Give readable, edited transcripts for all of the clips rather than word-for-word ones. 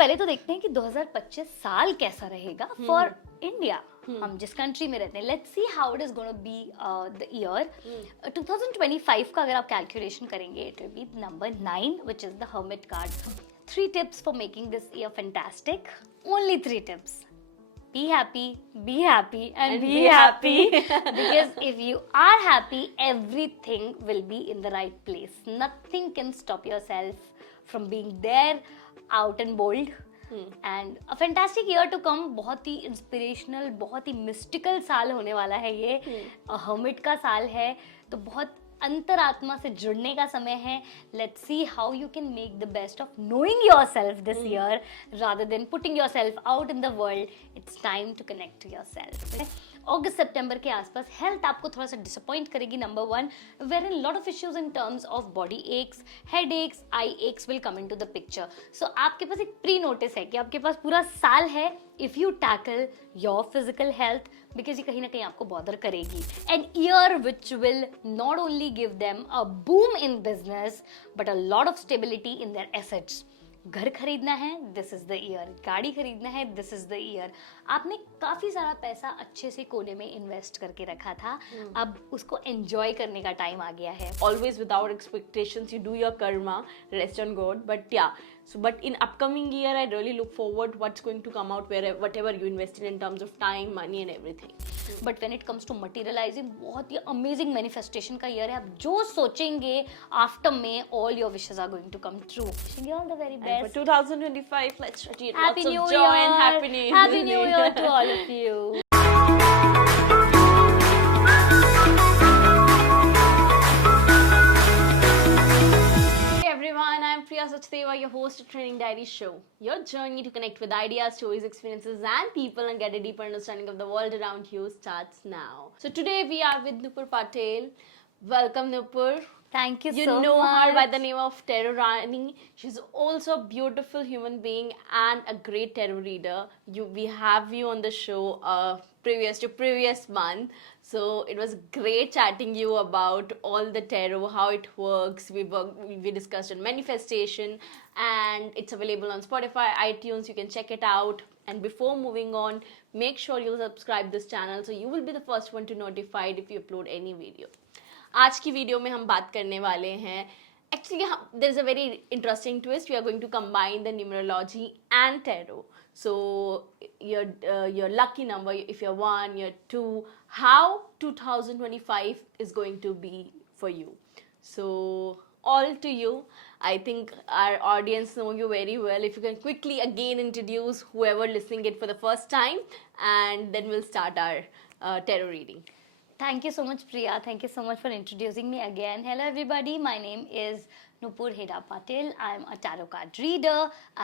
पहले तो देखते हैं कि 2025 साल कैसा रहेगा फॉर इंडिया। हम जिस कंट्री में रहते हैं, let's see how it is gonna be the year 2025 का। अगर आप कैलकुलेशन करेंगे, it will be number 9 which is the hermit card. 3 tips for making this year fantastic. Only 3 tips. Be happy, and be happy. Because if you are happy, everything will be in the right place. Nothing can stop yourself from being there, out and bold. And a fantastic year to come. बहुत ही inspirational, बहुत ही mystical साल होने वाला है ये। hermit का साल है, तो बहुत अंतरात्मा से जुड़ने का समय है। Let's see how you can make the best of knowing yourself this year rather than putting yourself out in the world. It's time to connect to yourself. अगस्त सितंबर के आसपास हेल्थ आपको थोड़ा सा डिसअपॉइंट करेगी। Number 1, wherein lot of issues in terms of body aches, head aches, eye aches will come in to the picture. So आपके पास एक प्री नोटिस है कि आपके पास पूरा साल है if you tackle your physical health, because ये कहीं ना कहीं आपको बॉदर करेगी। An year which will not only give them a boom in business but a lot of stability in their assets. घर खरीदना है, दिस इज द ईयर। गाड़ी खरीदना है, दिस इज द ईयर। आपने काफी सारा पैसा अच्छे से कोने में इन्वेस्ट करके रखा था, अब उसको एंजॉय करने का टाइम आ गया है। Always without expectations, you do your karma, rest on God. But yeah, but in upcoming year, I really look forward what's going to come out whatever you invested in terms of time, money and everything. But when it comes to materialising, बहुत ही amazing manifestation का year है। आप जो सोचेंगे after में all your wishes are going to come true. Wishing you all the very And for best. 2025, let's achieve Happy lots New of joy Year. and happy New Year. Happy New Year to all of you. Hey everyone, I'm Priya Sachdeva, your host of Training Diary Show. Your journey to connect with ideas, stories, experiences and people and get a deeper understanding of the world around you starts now. So today we are with Nupur Patel. Welcome Nupur. Thank you You so know much. her by the name of Tarot Rani. She's also a beautiful human being and a great tarot reader. We have you on the show previous month. So it was great chatting you about all the tarot, how it works. We discussed on manifestation and it's available on Spotify, iTunes. You can check it out. And before moving on, make sure you subscribe this channel so you will be the first one to notified if you upload any video. आज की video में हम बात करने वाले हैं, actually there is a very interesting twist. We are going to combine the numerology and tarot. So your lucky number, if you're 1, you're 2, how 2025 is going to be for you. So all to you. I think our audience know you very well. If you can quickly again introduce whoever listening it for the first time, and then we'll start our tarot reading. Thank you so much, Priya. Thank you so much for introducing me again. Hello, everybody. My name is Nupur Heda Patel. I'm a tarot card reader,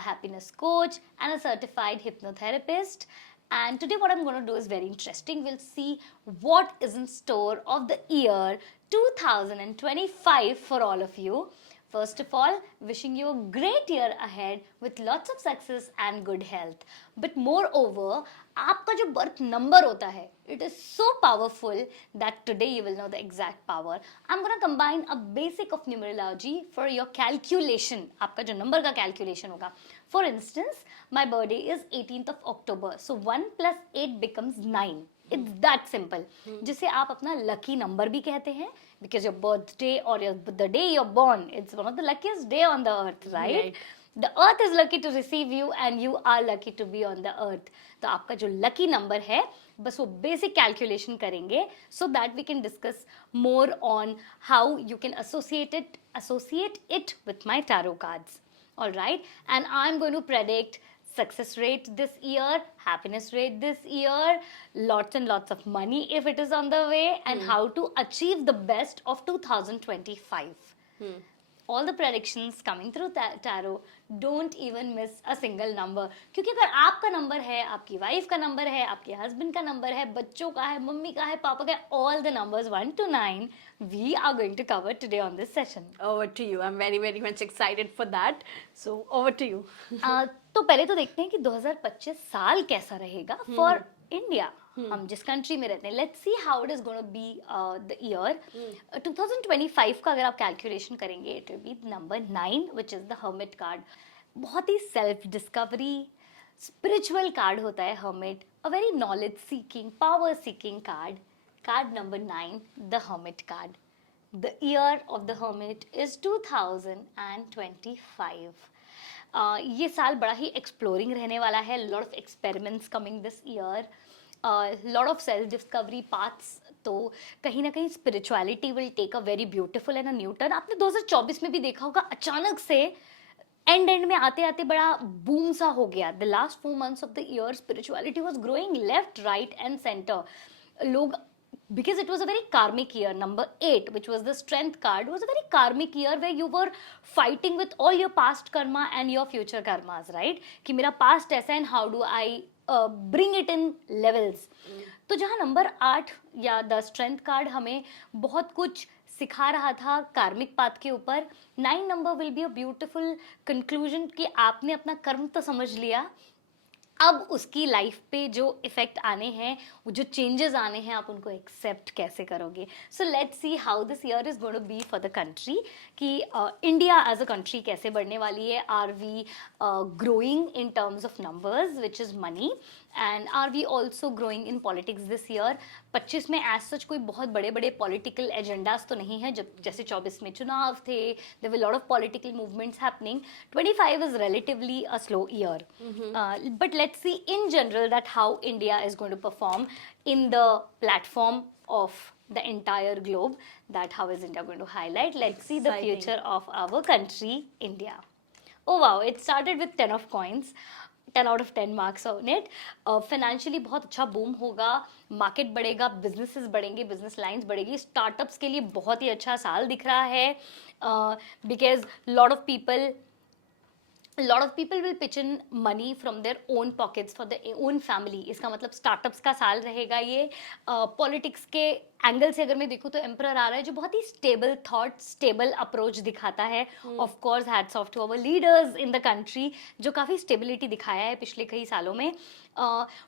a happiness coach, and a certified hypnotherapist. And today, what I'm going to do is very interesting. We'll see what is in store of the year 2025 for all of you. First of all, wishing you a great year ahead with lots of success and good health. But moreover, आपका जो birth number होता है, it is so powerful that today you will know the exact power. I'm going to combine a basic of numerology for your calculation. आपका जो number का calculation होगा. For instance, my birthday is 18th of October. So 1 plus 8 becomes 9. It's that simple. जिसे आप अपना lucky number भी कहते हैं, because your birthday or the day you're born, it's one of the luckiest day on the earth, right? The earth is lucky to receive you and you are lucky to be on the earth. तो आपका जो lucky number है, बस वो basic calculation करेंगे so that we can discuss more on how you can associate it with my tarot cards. All right, and I'm going to predict success rate this year, happiness rate this year, lots and lots of money if it is on the way, and how to achieve the best of 2025. All the predictions coming through tarot, don't even miss a single number. क्योंकि अगर आपका number है, आपकी wife का number है, आपके husband का number है, बच्चों का है, मम्मी का है, पापा का है, all the numbers 1 to 9 we are going to cover today on this session. Over to you. I'm very very much excited for that. So over to you. तो पहले तो देखते हैं कि 2025 साल कैसा रहेगा फॉर इंडिया। हम जिस कंट्री में रहते हैं, let's see how it is gonna be the year 2025 का। अगर आप कैलकुलेशन करेंगे, it will be number 9 which is the hermit card. बहुत ही सेल्फ डिस्कवरी स्पिरिचुअल कार्ड होता है hermit, a very knowledge seeking power seeking card. Card number 9, the hermit card. The year of the hermit is 2025. ये साल बड़ा ही exploring रहने वाला है. Lot of experiments coming this year, lot of self discovery paths. तो कहीं ना कहीं spirituality will take a very beautiful and a new turn. आपने 2024 में भी देखा होगा, अचानक से एंड में आते आते बड़ा बूम सा हो गया. The last 4 months of the year spirituality was growing left right and centre. लोग, because it was a very karmic year. Number 8, which was the strength card, was a very karmic year where you were fighting with all your past karma and your future karmas, right? कि मेरा past ऐसा है and how do I bring it in levels. तो जहाँ number 8 या the strength card हमें बहुत कुछ सिखा रहा था कार्मिक पाथ के ऊपर, 9 number will be a beautiful conclusion कि आपने अपना कर्म तो समझ लिया, अब उसकी लाइफ पे जो इफेक्ट आने हैं, वो जो चेंजेस आने हैं, आप उनको एक्सेप्ट कैसे करोगे. So let's see how this year is going to be for the country, कि इंडिया एज अ कंट्री कैसे बढ़ने वाली है. Are we growing in terms of numbers which is money, and are we also growing in politics this year. 25 में as such कोई बहुत बड़े बड़े पॉलिटिकल एजेंडाज तो नहीं है, जब जैसे 24 में चुनाव थे, there were lot of political movements happening. 25 is relatively a slow year, but let's see in general that how India is going to perform in the platform of the entire globe, that how is India going to highlight. Let's see the Exciting. future of our country, India. Oh wow, it started with 10 of coins. 10 out of 10 marks on it. Financially बहुत अच्छा boom होगा, market बढ़ेगा, businesses बढ़ेंगे, business lines बढ़ेगी. Startups के लिए बहुत ही अच्छा साल दिख रहा है, because lot of people will pitch in money from their own pockets for their own family. इसका मतलब स्टार्टअप्स का साल रहेगा ये. पॉलिटिक्स के एंगल से अगर मैं देखूँ तो एम्परर आ रहा है जो बहुत ही स्टेबल थॉट, स्टेबल अप्रोच दिखाता है. Of course hats off to our leaders in the country जो काफ़ी स्टेबिलिटी दिखाया है पिछले कई सालों में.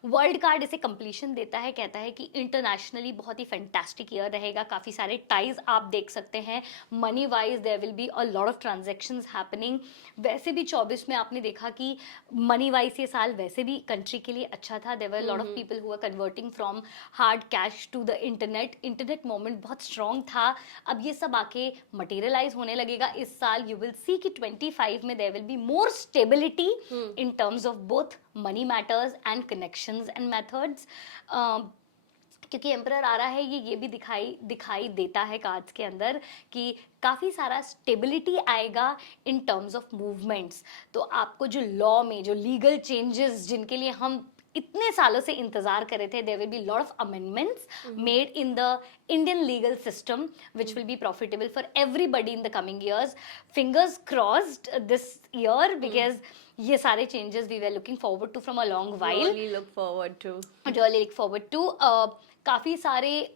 वर्ल्ड कार्ड इसे कंप्लीशन देता है, कहता है कि इंटरनेशनली बहुत ही फैंटास्टिक ईयर रहेगा. काफ़ी सारे टाइज आप देख सकते हैं. Money wise there will be a lot of transactions happening. वैसे भी 24 में आपने देखा कि मनी वाइज ये साल वैसे भी कंट्री के लिए अच्छा था. There were lot of people who are converting from hard cash to the internet moment बहुत स्ट्रॉन्ग था. अब ये सब आके मटेरियलाइज होने लगेगा इस साल. यू विल सी कि 25 में there will be more stability in terms of both money matters and connections and methods. क्योंकि एम्परर आ रहा है, ये भी दिखाई देता है कार्ड्स के अंदर कि काफ़ी सारा स्टेबिलिटी आएगा इन टर्म्स ऑफ मूवमेंट्स. तो आपको जो लॉ में जो लीगल चेंजेस जिनके लिए हम इतने सालों से इंतजार कर रहे थे, there will be lot of amendments made in the Indian legal system which will be profitable for everybody in the coming years. Fingers crossed this year, because ये सारे changes we were looking forward to from a long while. Really look forward to. काफ़ी सारे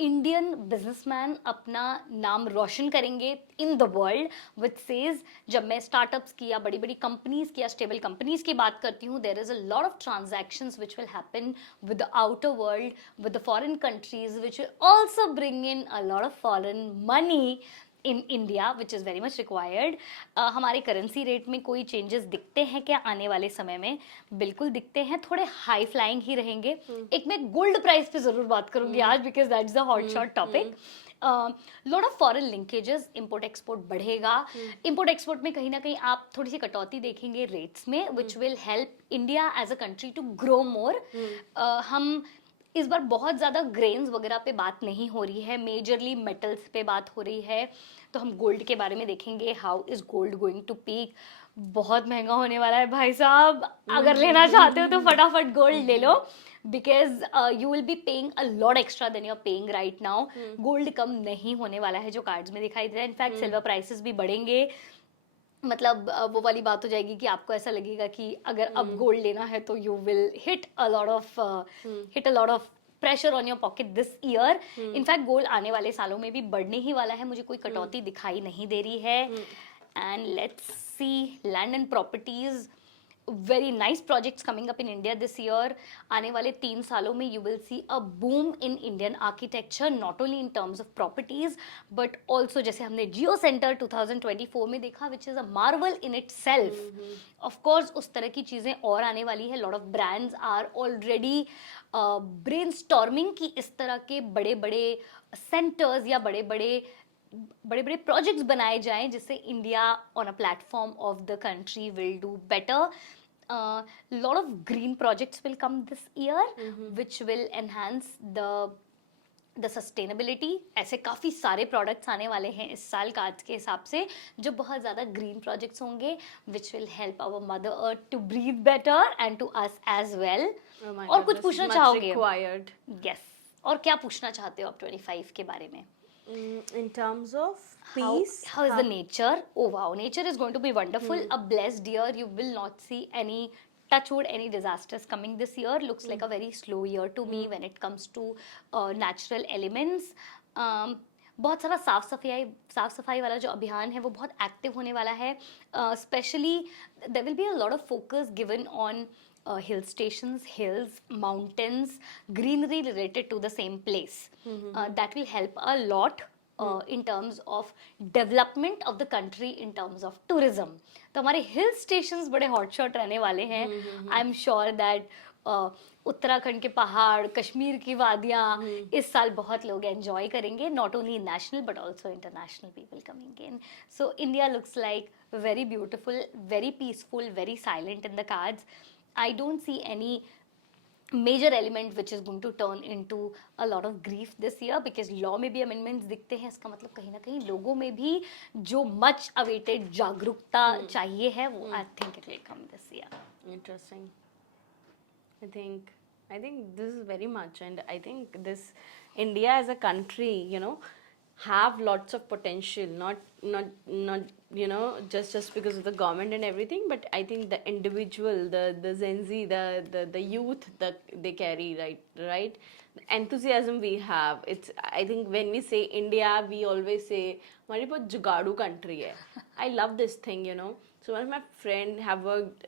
Indian businessman अपना नाम रोशन करेंगे इन the world, which says जब मैं startups की या बड़ी बड़ी कंपनीज की या स्टेबल कंपनीज की बात करती हूँ, there is a lot of transactions which will happen with the outer world, with the foreign countries, which will also bring in a lot of foreign money in India, which is very much required. हमारे currency rate में कोई changes दिखते हैं क्या आने वाले समय में? बिल्कुल दिखते हैं, थोड़े हाई फ्लाइंग ही रहेंगे. एक मैं गोल्ड प्राइस पे ज़रूर बात करूंगी आज, because that is the hot shot topic. Lot of foreign linkages, import export बढ़ेगा. इम्पोर्ट एक्सपोर्ट में कहीं ना कहीं आप थोड़ी सी कटौती देखेंगे रेट्स में, which will help India as a country to grow more. हम इस बार बहुत ज़्यादा ग्रेन्स वगैरह पे बात नहीं हो रही है, मेजरली मेटल्स पे बात हो रही है. तो हम गोल्ड के बारे में देखेंगे, how is gold going to peak. बहुत महंगा होने वाला है भाई साहब. अगर लेना चाहते हो तो फटाफट गोल्ड ले लो, because you will be paying a lot extra than you are paying right now. Gold कम नहीं होने वाला है जो कार्ड्स में दिखाई दे रहा है. इनफैक्ट सिल्वर प्राइसेस भी बढ़ेंगे. मतलब वो वाली बात हो जाएगी कि आपको ऐसा लगेगा कि अगर अब गोल्ड लेना है तो you will hit a lot of pressure on your pocket this year. In fact gold आने वाले सालों में भी बढ़ने ही वाला है, मुझे कोई कटौती दिखाई नहीं दे रही है. And let's C land and properties. very nice projects coming up in India this year. आने वाले 3 सालों में you will see a boom in Indian architecture, not only in terms of properties but also जैसे हमने Geo Center 2024 में देखा, which is a marvel in itself. Of course उस तरह की चीज़ें और आने वाली है. Lot of brands are already brainstorming कि इस तरह के बड़े बड़े centers या बड़े बड़े प्रोजेक्ट्स बनाए जाएं जिससे India on a platform of the country will do better. Lot of green projects will come this year which will enhance the sustainability. ऐसे काफ़ी सारे प्रोडक्ट्स आने वाले हैं इस साल कार्ड्स के हिसाब से जो बहुत ज़्यादा ग्रीन प्रोजेक्ट्स होंगे which will help our mother earth to breathe better and to us as well. और कुछ पूछना चाहोगे? यस. और क्या पूछना चाहते हो आप 25 के बारे में? In terms of peace, how is the nature? Oh wow, nature is going to be wonderful. A blessed year. You will not see any, touch wood, any disasters coming this year. Looks like a very slow year to me when it comes to natural elements. बहुत सारा साफ सफाई वाला जो अभियान है वो बहुत एक्टिव होने वाला है. Specially there will be a lot of focus given on hill stations, hills, mountains, greenery related to the same place. That will help a lot in terms of development of the country in terms of tourism. तो हमारे hill stations बड़े hotshot रहने वाले हैं. I'm sure that Uttarakhand के पहाड़, कश्मीर की वादियाँ इस साल बहुत लोग एंजॉय करेंगे. Not only national but also international people coming in. So India looks like very beautiful, very peaceful, very silent in the cards. I don't see any major element which is going to turn into a lot of grief this year because law में भी amendments दिखते हैं. इसका मतलब कहीं ना कहीं लोगों में भी जो much awaited जागरूकता चाहिए है वो I think it will come this year. Interesting. I think this is very much, and I think this India as a country, you know, have lots of potential, not you know just because of the government and everything, but I think the individual, the Gen Z, the youth that they carry, right the enthusiasm we have. It's, I think when we say India we always say हमारी बहुत जुगाड़ू country है. I love this thing, you know. So one of my friend have worked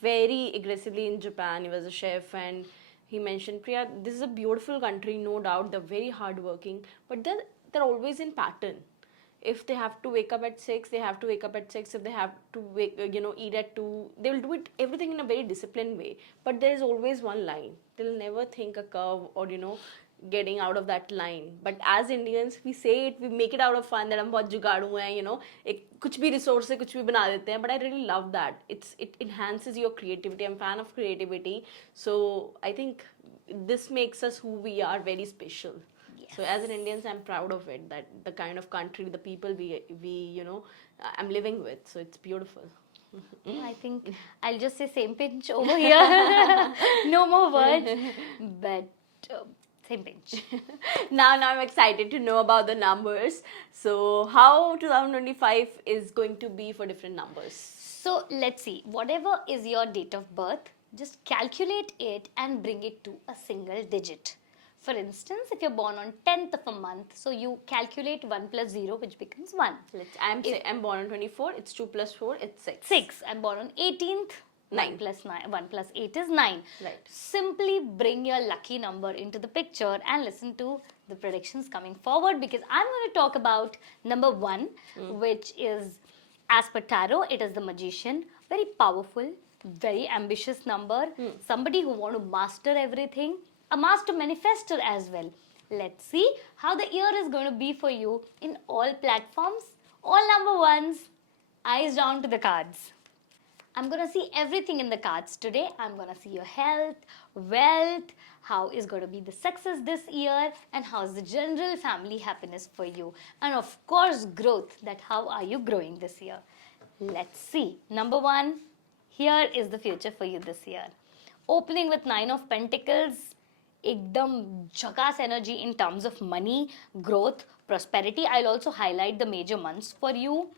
very aggressively in Japan. He was a chef and he mentioned, Priya, this is a beautiful country, no doubt, they're very hardworking, but they're always in pattern. If they have to wake up at 6, they have to wake up at 6. If they have to eat at 2, they will do it everything in a very disciplined way. But there is always one line. They'll never think a curve or getting out of that line. But as Indians, we say it, we make it out of fun that हम बहुत जुगाड़ू हैं, कुछ भी resource से कुछ भी बना देते हैं. But I really love that. It enhances your creativity. I'm a fan of creativity. So I think this makes us who we are, very special. So as an Indian, I'm proud of it, that the kind of country, the people we I'm living with. So it's beautiful. I think I'll just say same pinch over here. No more words, but same pinch. Now I'm excited to know about the numbers. So how 2025 is going to be for different numbers? So let's see. Whatever is your date of birth, just calculate it and bring it to a single digit. For instance, if you're born on 10th of a month, so you calculate 1 plus 0, which becomes 1. I'm born on 24, it's 2 plus 4, it's 6. 6. I'm born on 18th, 1 plus 8 is 9. Right. Simply bring your lucky number into the picture and listen to the predictions coming forward, because I'm going to talk about number 1, which is, as per tarot, it is the Magician. Very powerful, very ambitious number. Somebody who want to master everything. A master manifestor as well. Let's see how the year is going to be for you in all platforms, all number ones. Eyes down to the cards. I'm going to see everything in the cards today. I'm going to see your health, wealth, how is going to be the success this year, and how is the general family happiness for you. And of course, growth, that how are you growing this year. Let's see. Number 1, here is the future for you this year. Opening with 9 of Pentacles. एकदम झकास energy in terms of money, growth, prosperity. I'll also highlight the major months for you.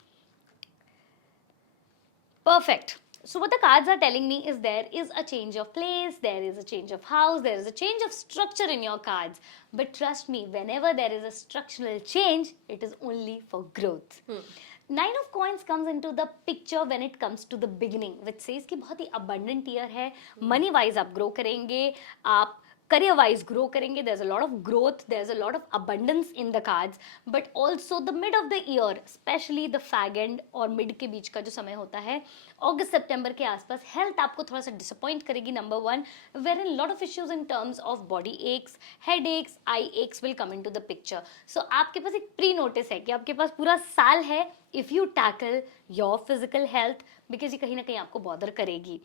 Perfect. So what the cards are telling me is there is a change of place, there is a change of house, there is a change of structure in your cards. But trust me, whenever there is a structural change, it is only for growth. Nine of coins comes into the picture when it comes to the beginning, which says कि बहुत ही abundant year है, money wise आप grow करेंगे, आप career wise grow करेंगे, there's a lot of growth, there's a lot of abundance in the cards, but also the mid of the year, especially the fag end और mid के बीच का जो समय होता है अगस्त सितंबर के आसपास, हेल्थ आपको थोड़ा सा डिसअपॉइंट करेगी, number one, wherein lot of issues in terms of body aches, head aches, eye aches will come in to the picture. So आपके पास एक प्री नोटिस है कि आपके पास पूरा साल है if you tackle your physical health, because ये कहीं ना कहीं आपको बॉदर करेगी.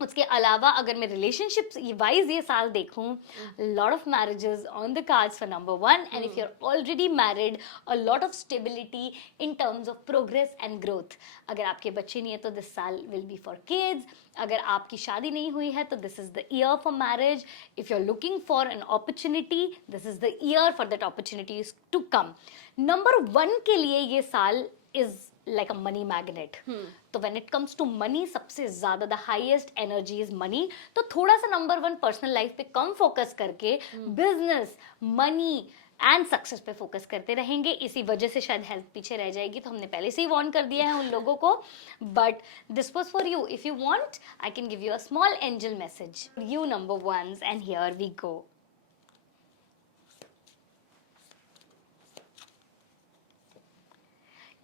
उसके अलावा अगर मैं रिलेशनशिप वाइज ये साल देखूं, lot of marriages on the cards for number one, and if you are already married, a lot of stability in terms of progress and growth. अगर आपके बच्चे नहीं है तो दिस साल विल बी फॉर किड्स. अगर आपकी शादी नहीं हुई है तो this is the year for marriage. If you are looking for an opportunity, this is the year for that opportunities to come. Number one के लिए ये साल is like a money magnet. तो when it comes to money, सबसे ज्यादा the highest energy is money. तो थोड़ा सा नंबर वन पर्सनल लाइफ पे कम फोकस करके बिजनेस, मनी एंड सक्सेस पे फोकस करते रहेंगे. इसी वजह से शायद हेल्थ पीछे रह जाएगी, तो हमने पहले से ही वार्न कर दिया है उन लोगों को. But this was for you. If you want, I can give you a small angel message. You number ones, and here we go.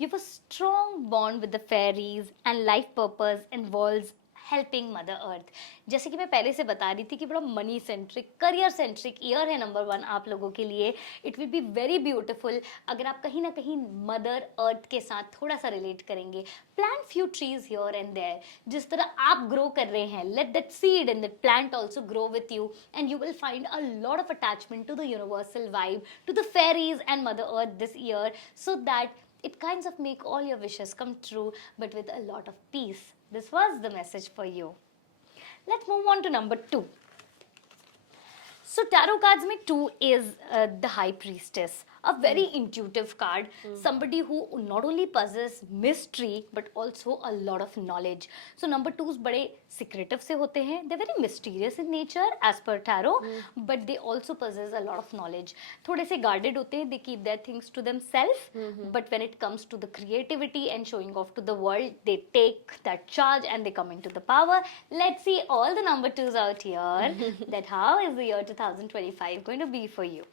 You have a strong bond with the fairies, and life purpose involves helping mother earth. जैसे कि मैं पहले से बता रही थी कि बड़ा money centric, career centric year है नंबर वन आप लोगों के लिए. It will be very beautiful अगर आप कहीं ना कहीं मदर अर्थ के साथ थोड़ा सा रिलेट करेंगे. Plant few trees here and there. जिस तरह आप ग्रो कर रहे हैं, let that seed and that plant also grow with you, and you will find a lot of attachment to the universal vibe, to the fairies and mother earth this year, so that it kinds of make all your wishes come true, but with a lot of peace. This was the message for you. Let's move on to number 2. So tarot cards mein 2 is the high priestess, a very intuitive card, somebody who not only possesses mystery but also a lot of knowledge. So number 2s bade secretive se hote hain, they're very mysterious in nature as per tarot, but they also possess a lot of knowledge. थोड़े से guarded होते हैं, they keep their things to themselves, but when it comes to the creativity and showing off to the world, they take that charge and they come into the power. Let's see all the number 2s out here, that how is the year 2025 going to be for you.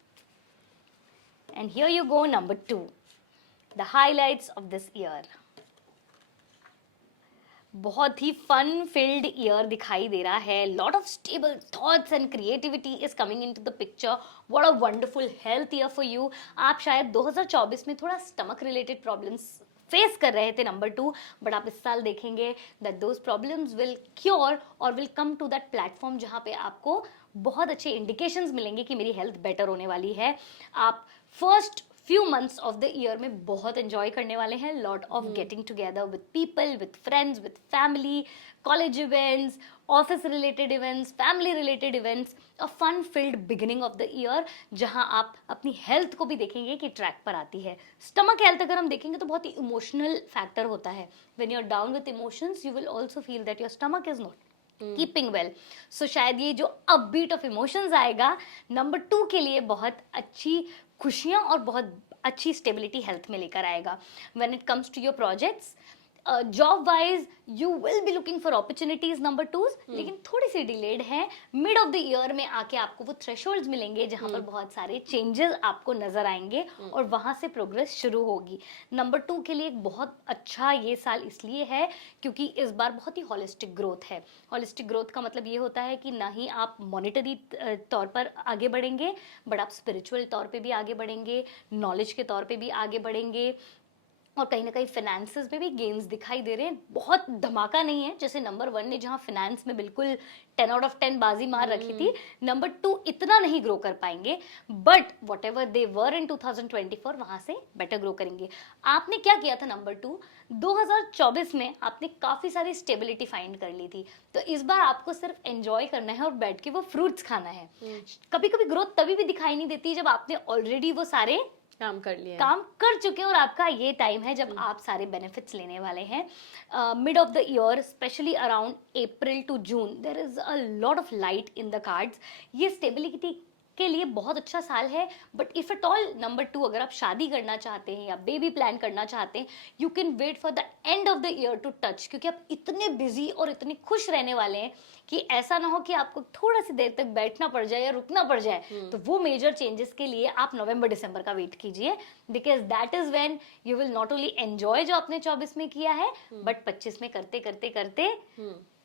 And here you go, number 2, the highlights of this year. बहुत ही fun field year दिखाई दे रहा है. Lot of stable thoughts and creativity is coming in to the picture. What a wonderful health year for you. आप शायद 2024 में थोड़ा stomach related problems face कर रहे थे नंबर 2, बट आप इस साल देखेंगे that those problems will cure और will come to that platform जहाँ पे आपको बहुत अच्छे इंडिकेशंस मिलेंगे कि मेरी हेल्थ बेटर होने वाली है. आप first few months of the year में बहुत enjoy करने वाले हैं. lot of getting together with people, with friends, with family, college events, office related events, family related events, a fun filled beginning of the year जहां आप अपनी health को भी देखेंगे कि track पर आती है. stomach health अगर हम देखेंगे तो बहुत ही emotional factor होता है. when you're down with emotions, you will also feel that your stomach is not keeping well. So शायद ये जो अपबीट ऑफ इमोशंस आएगा नंबर 2 के लिए बहुत अच्छी खुशियां और बहुत अच्छी स्टेबिलिटी हेल्थ में लेकर आएगा. When it comes to your projects, job wise you will be looking for opportunities number 2s, लेकिन थोड़ी सी डिलेड है. मिड ऑफ द ईयर में आके आपको वो थ्रेशोल्ड्स मिलेंगे जहां पर बहुत सारे चेंजेस आपको नजर आएंगे और वहां से प्रोग्रेस शुरू होगी. नंबर 2 के लिए एक बहुत अच्छा ये साल इसलिए है क्योंकि इस बार बहुत ही हॉलिस्टिक ग्रोथ है. हॉलिस्टिक ग्रोथ का मतलब ये होता है कि ना ही आप मॉनिटरी तौर पर आगे बढ़ेंगे, बट आप स्पिरिचुअल तौर पे भी आगे बढ़ेंगे, नॉलेज के तौर पे भी आगे बढ़ेंगे, और कहीं ना कहीं फाइनेंसेस में भी गेन्स दिखाई दे रहे हैं. बहुत धमाका नहीं है जैसे नंबर 1 ने जहां फाइनेंस में बिल्कुल 10 आउट ऑफ 10 बाजी मार रखी थी. नंबर 2 इतना नहीं ग्रो कर पाएंगे, बट वॉट एवर दे वर इन 2024 वहां से बेटर ग्रो करेंगे. आपने क्या किया था नंबर 2, 2024 में आपने काफी सारी स्टेबिलिटी फाइंड कर ली थी, तो इस बार आपको सिर्फ एंजॉय करना है और बैठ के वो फ्रूट्स खाना है. कभी कभी ग्रोथ तभी भी दिखाई नहीं देती जब आपने ऑलरेडी वो सारे काम कर चुके और आपका ये टाइम है जब आप सारे बेनिफिट्स लेने वाले हैं. Mid of the year, specially around April to June, there is a lot of light in the cards. ये स्टेबिलिटी के लिए बहुत अच्छा साल है, but if at all number 2 अगर आप शादी करना चाहते हैं या बेबी प्लान करना चाहते हैं, you can wait for the end of the year to touch, क्योंकि आप इतने बिजी और इतने खुश रहने वाले हैं कि ऐसा ना हो कि आपको थोड़ा सी देर तक बैठना पड़ जाए या रुकना पड़ जाए। तो वो मेजर चेंजेस के लिए आप नवंबर दिसंबर का वेट कीजिए, because that is when you will not only enjoy जो आपने 24 में किया है, बट 25 में करते करते करते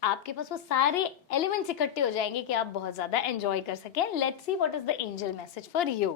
आपके पास वो सारे एलिमेंट्स इकट्ठे हो जाएंगे कि आप बहुत ज्यादा एंजॉय कर सकें। Let's see what is the angel message for you.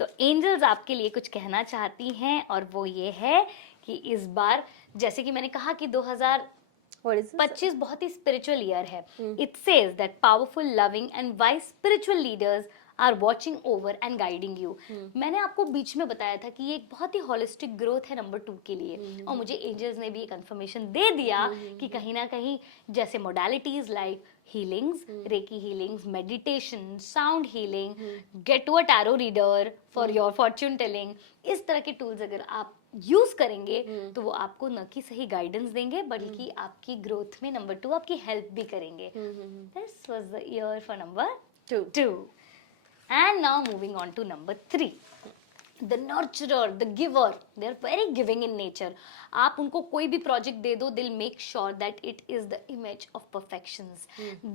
तो एंजल्स आपके लिए कुछ कहना चाहती हैं, और वो ये है कि इस बार, जैसे कि मैंने कहा कि 2025 बहुत ही स्पिरिचुअल ईयर है। It says that powerful, loving and wise spiritual leaders are watching over and guiding you. मैंने आपको बीच में बताया था कि ये एक बहुत ही होलिस्टिक ग्रोथ है नंबर 2 के लिए, और मुझे एंजल्स ने भी एक कंफर्मेशन दे दिया कि कहीं ना कहीं जैसे modalities like healings, reiki healings, meditation, sound healing, get to a tarot reader for your fortune telling, इस तरह के टूल्स अगर आप यूज करेंगे तो वो आपको न कि सही गाइडेंस देंगे, बल्कि आपकी ग्रोथ में नंबर 2 आपकी हेल्प भी करेंगे। This was the year for number 2। And now moving on to number 3. The nurturer, the giver, they are very giving in nature. आप उनको कोई भी प्रोजेक्ट दे दो, they'll make sure that it is the image of perfections.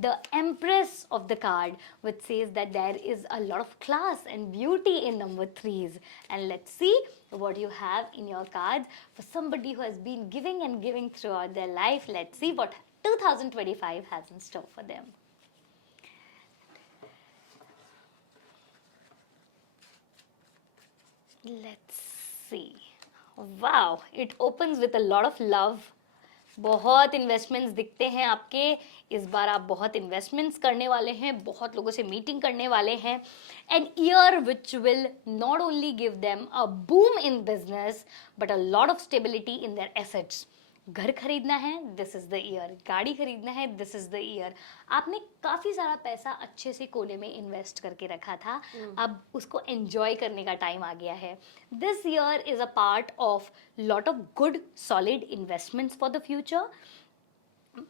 The empress of the card, which says that there is a lot of class and beauty in number 3s. And let's see what you have in your cards for somebody who has been giving and giving throughout their life. Let's see what 2025 has in store for them. Let's see. Wow, it opens with a lot of love. बहुत investments दिखते हैं आपके। इस बार आप बहुत investments करने वाले हैं, बहुत लोगों से मीटिंग करने वाले हैं। An year which will not only give them a boom in business, but a lot of stability in their assets. घर खरीदना है, दिस इज द ईयर। गाड़ी खरीदना है, दिस इज द ईयर। आपने काफी सारा पैसा अच्छे से कोने में इन्वेस्ट करके रखा था, अब उसको एंजॉय करने का टाइम आ गया है। This year is a part of lot of good solid investments for the future.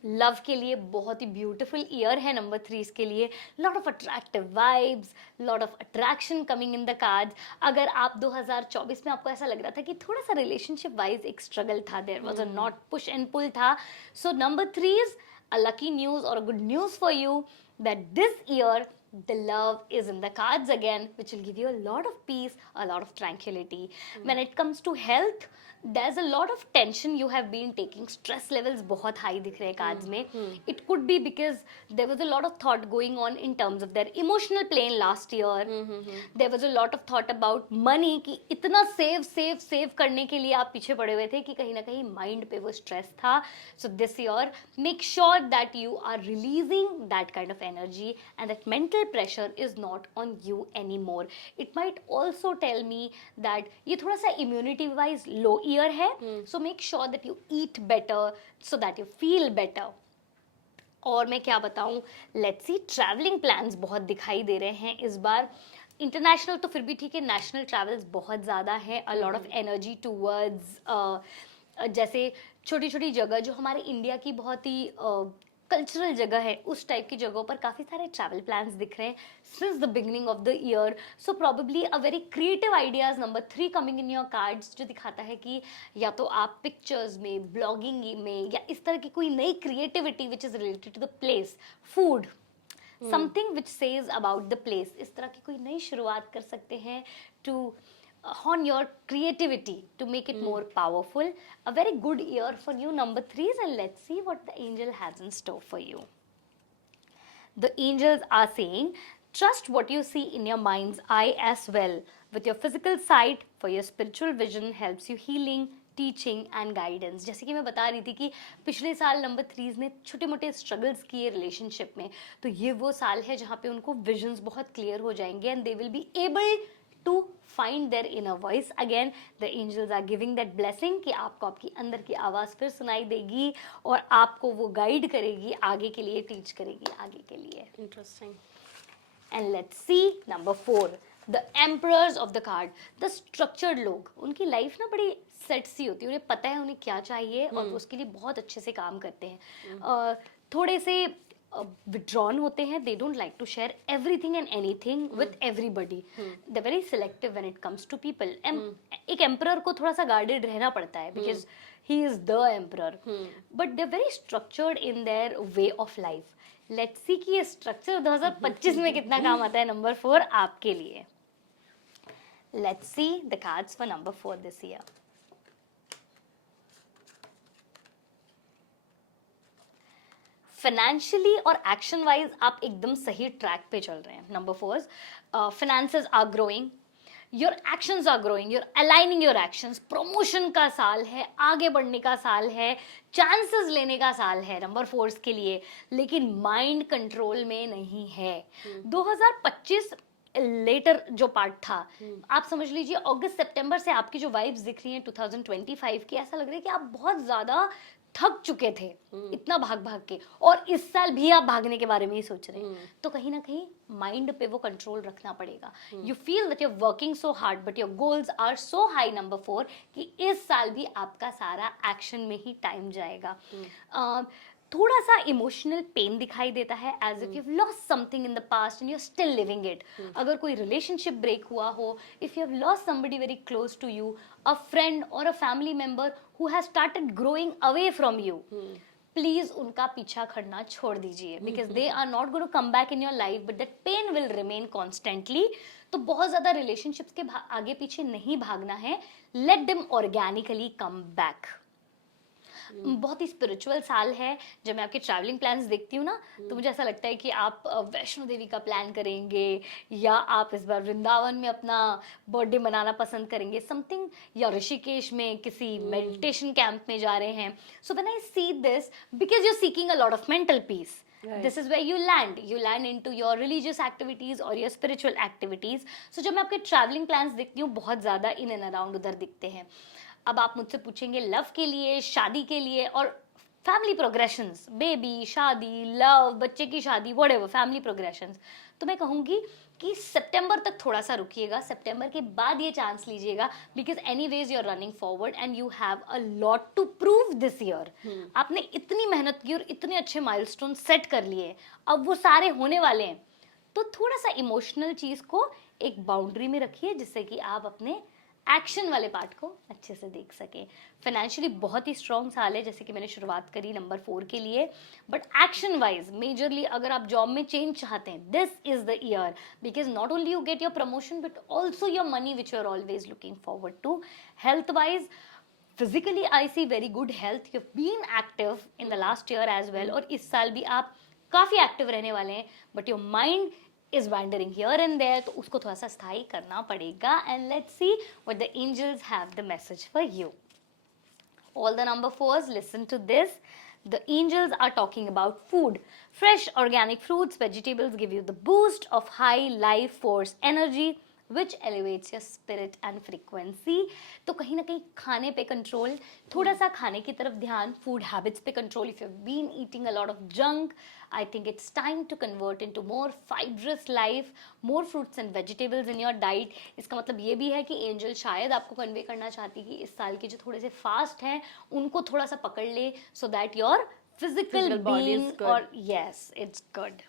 Love के लिए बहुत ही ब्यूटीफुल ईयर है नंबर 3 के लिए। Lot of attractive vibes, lot of attraction coming in the cards. अगर आप 2024 में आपको ऐसा लग रहा था कि थोड़ा सा रिलेशनशिप वाइज एक स्ट्रगल था, there was a not push and pull था, so number 3 a lucky news or a good news for you that this year the love is in the cards again, which will give you a lot of peace, a lot of tranquility. When it comes to health, there's a lot of tension you have been taking. Stress levels बहुत high दिख रहे हैं cards में. It could be because there was a lot of thought going on in terms of their emotional plane last year. There was a lot of thought about money कि इतना save करने के लिए आप पीछे पड़े हुए थे कि कहीं ना कहीं mind पे वो stress था. So this year, make sure that you are releasing that kind of energy and that mental pressure is not on you anymore. It might also tell me that ये थोड़ा सा immunity wise low year है, so make sure that you eat better so that you feel better. और मैं क्या बताऊं, let's see, travelling plans बहुत दिखाई दे रहे हैं इस बार। इंटरनेशनल तो फिर भी ठीक है, नेशनल ट्रैवल्स बहुत ज़्यादा है। अ लॉट ऑफ एनर्जी टूवर्ड्स जैसे छोटी छोटी जगह जो हमारे इंडिया की बहुत ही कल्चरल जगह है, उस टाइप की जगहों पर काफ़ी सारे ट्रैवल प्लान्स दिख रहे हैं since the beginning of the year. So probably a very creative ideas number 3 coming in your cards, जो दिखाता है कि या तो आप पिक्चर्स में, ब्लॉगिंग में, या इस तरह की कोई नई creativity which is related to the place, food, something which says about the place, इस तरह की कोई नई शुरुआत कर सकते हैं to hone your creativity to make it more powerful. A very good year for you number 3s, and let's see what the angel has in store for you. The angels are saying, trust what you see in your mind's eye as well. With your physical sight, for your spiritual vision helps you healing, teaching and guidance. जैसे कि मैं बता रही थी कि पिछले साल number 3 ने छोटे मोटे स्ट्रगल्स किए रिलेशनशिप में, तो ये वो साल है जहाँ पे उनको विजन्स बहुत क्लियर हो जाएंगे and they will be able to find their inner voice again. The angels are giving that blessing कि आपको आपकी अंदर की आवाज़ फिर सुनाई देगी और आपको वो गाइड करेगी आगे के लिए, टीच करेगी आगे के लिए। Interesting. And let's see number 4, the emperors of the card. The structured लोग, उनकी लाइफ ना बड़ी सेट सी होती है, उन्हें पता है उन्हें क्या चाहिए और वो उसके लिए बहुत अच्छे से काम करते हैं। थोड़े से withdrawn होते हैं, they don't like to share everything and anything with everybody. They're very selective when it comes to people. एक emperor को थोड़ा सा guarded रहना पड़ता है because he is the emperor. But they're very structured in their way of life. Let's see कि ये structure 2025 में कितना काम आता है number 4 आपके लिए. Let's see the cards for number 4 this year. Financially और एक्शन वाइज आप एकदम सही ट्रैक पे चल रहे हैं. Number 4, finances are growing, your actions are growing, your aligning your actions. Promotion का साल है, आगे बढ़ने का साल है, चांसेस लेने का साल है नंबर 4 के लिए, लेकिन माइंड कंट्रोल में नहीं है. 2025 लेटर जो पार्ट था, आप समझ लीजिए अगस्त सितंबर से आपकी जो वाइब्स दिख रही हैं 2025 की, ऐसा लग रहा है कि आप बहुत ज्यादा थक चुके थे इतना भाग भाग के, और इस साल भी आप भागने के बारे में ही सोच रहे हैं. तो कहीं ना कहीं माइंड पे वो कंट्रोल रखना पड़ेगा. You feel that you are working so hard but your goals are so high number 4 कि इस साल भी आपका सारा एक्शन में ही टाइम जाएगा. थोड़ा सा इमोशनल पेन दिखाई देता है, as if you lost something in the past and you are still living it. अगर कोई रिलेशनशिप ब्रेक हुआ हो, if you have lost somebody very close to you, a friend और a family member who has started growing away from you, please उनका पीछा करना छोड़ दीजिए, because they are not going to come back in your life but that pain will remain constantly. तो बहुत ज्यादा relationships के आगे पीछे नहीं भागना है, let them organically come back. बहुत ही स्पिरिचुअल साल है. जब मैं आपके ट्रैवलिंग प्लान्स देखती हूँ ना, तो मुझे ऐसा लगता है कि आप वैष्णो देवी का प्लान करेंगे, या आप इस बार वृंदावन में अपना बर्थडे मनाना पसंद करेंगे समथिंग, या ऋषिकेश में किसी मेडिटेशन कैंप में जा रहे हैं. So when I see this, because you are seeking a lot of mental peace, this is where you land into your religious activities or your spiritual activities. So जब मैं आपके ट्रैवलिंग प्लान्स देखती हूँ, बहुत ज़्यादा इन एंड अराउंड उधर दिखते हैं. अब आप मुझसे पूछेंगे लव के लिए, शादी के लिए और फैमिली प्रोग्रेशंस, बेबी, शादी, लव, बच्चे की शादी, व्हाटएवर फैमिली प्रोग्रेशंस, तो मैं कहूँगी कि सितंबर तक थोड़ा सा रुकिएगा. सितंबर के बाद ये चांस लीजिएगा, because anyways you are running forward and you have a lot to prove this year. आपने इतनी मेहनत की और इतने अच्छे माइलस्टोन सेट कर लिए, अब वो सारे होने वाले हैं. तो थोड़ा सा इमोशनल चीज को एक बाउंड्री में रखिए, जिससे कि आप अपने एक्शन वाले पार्ट को अच्छे से देख सकें. फाइनेंशियली बहुत ही स्ट्रॉन्ग साल है, जैसे कि मैंने शुरुआत करी नंबर 4 के लिए, बट एक्शन वाइज मेजरली अगर आप जॉब में चेंज चाहते हैं, this is the year, because not only you get your promotion but also your money which you are always looking forward to. Health wise physically I see very good health, you have been active in the last year as well, और इस साल भी आप काफी active रहने वाले हैं, but your mind is wandering here and there, तो उसको थोड़ा सा स्थायी करना पड़ेगा. And let's see what the angels have the message for you. All the number 4s, listen to this. The angels are talking about food. Fresh organic fruits, vegetables give you the boost of high life force energy, which elevates your spirit and frequency. तो कहीं ना कहीं खाने पे control, थोड़ा सा खाने की तरफ ध्यान, फूड हैबिट्स पे कंट्रोल. If you have been eating a lot of junk, I think it's time to convert into more fibrous life, more fruits and vegetables in your diet. इसका मतलब ये भी है कि एंजल शायद आपको कन्वे करना चाहती है कि इस साल के जो थोड़े से फास्ट हैं उनको थोड़ा सा पकड़ ले, so that your physical being और yes, it's good.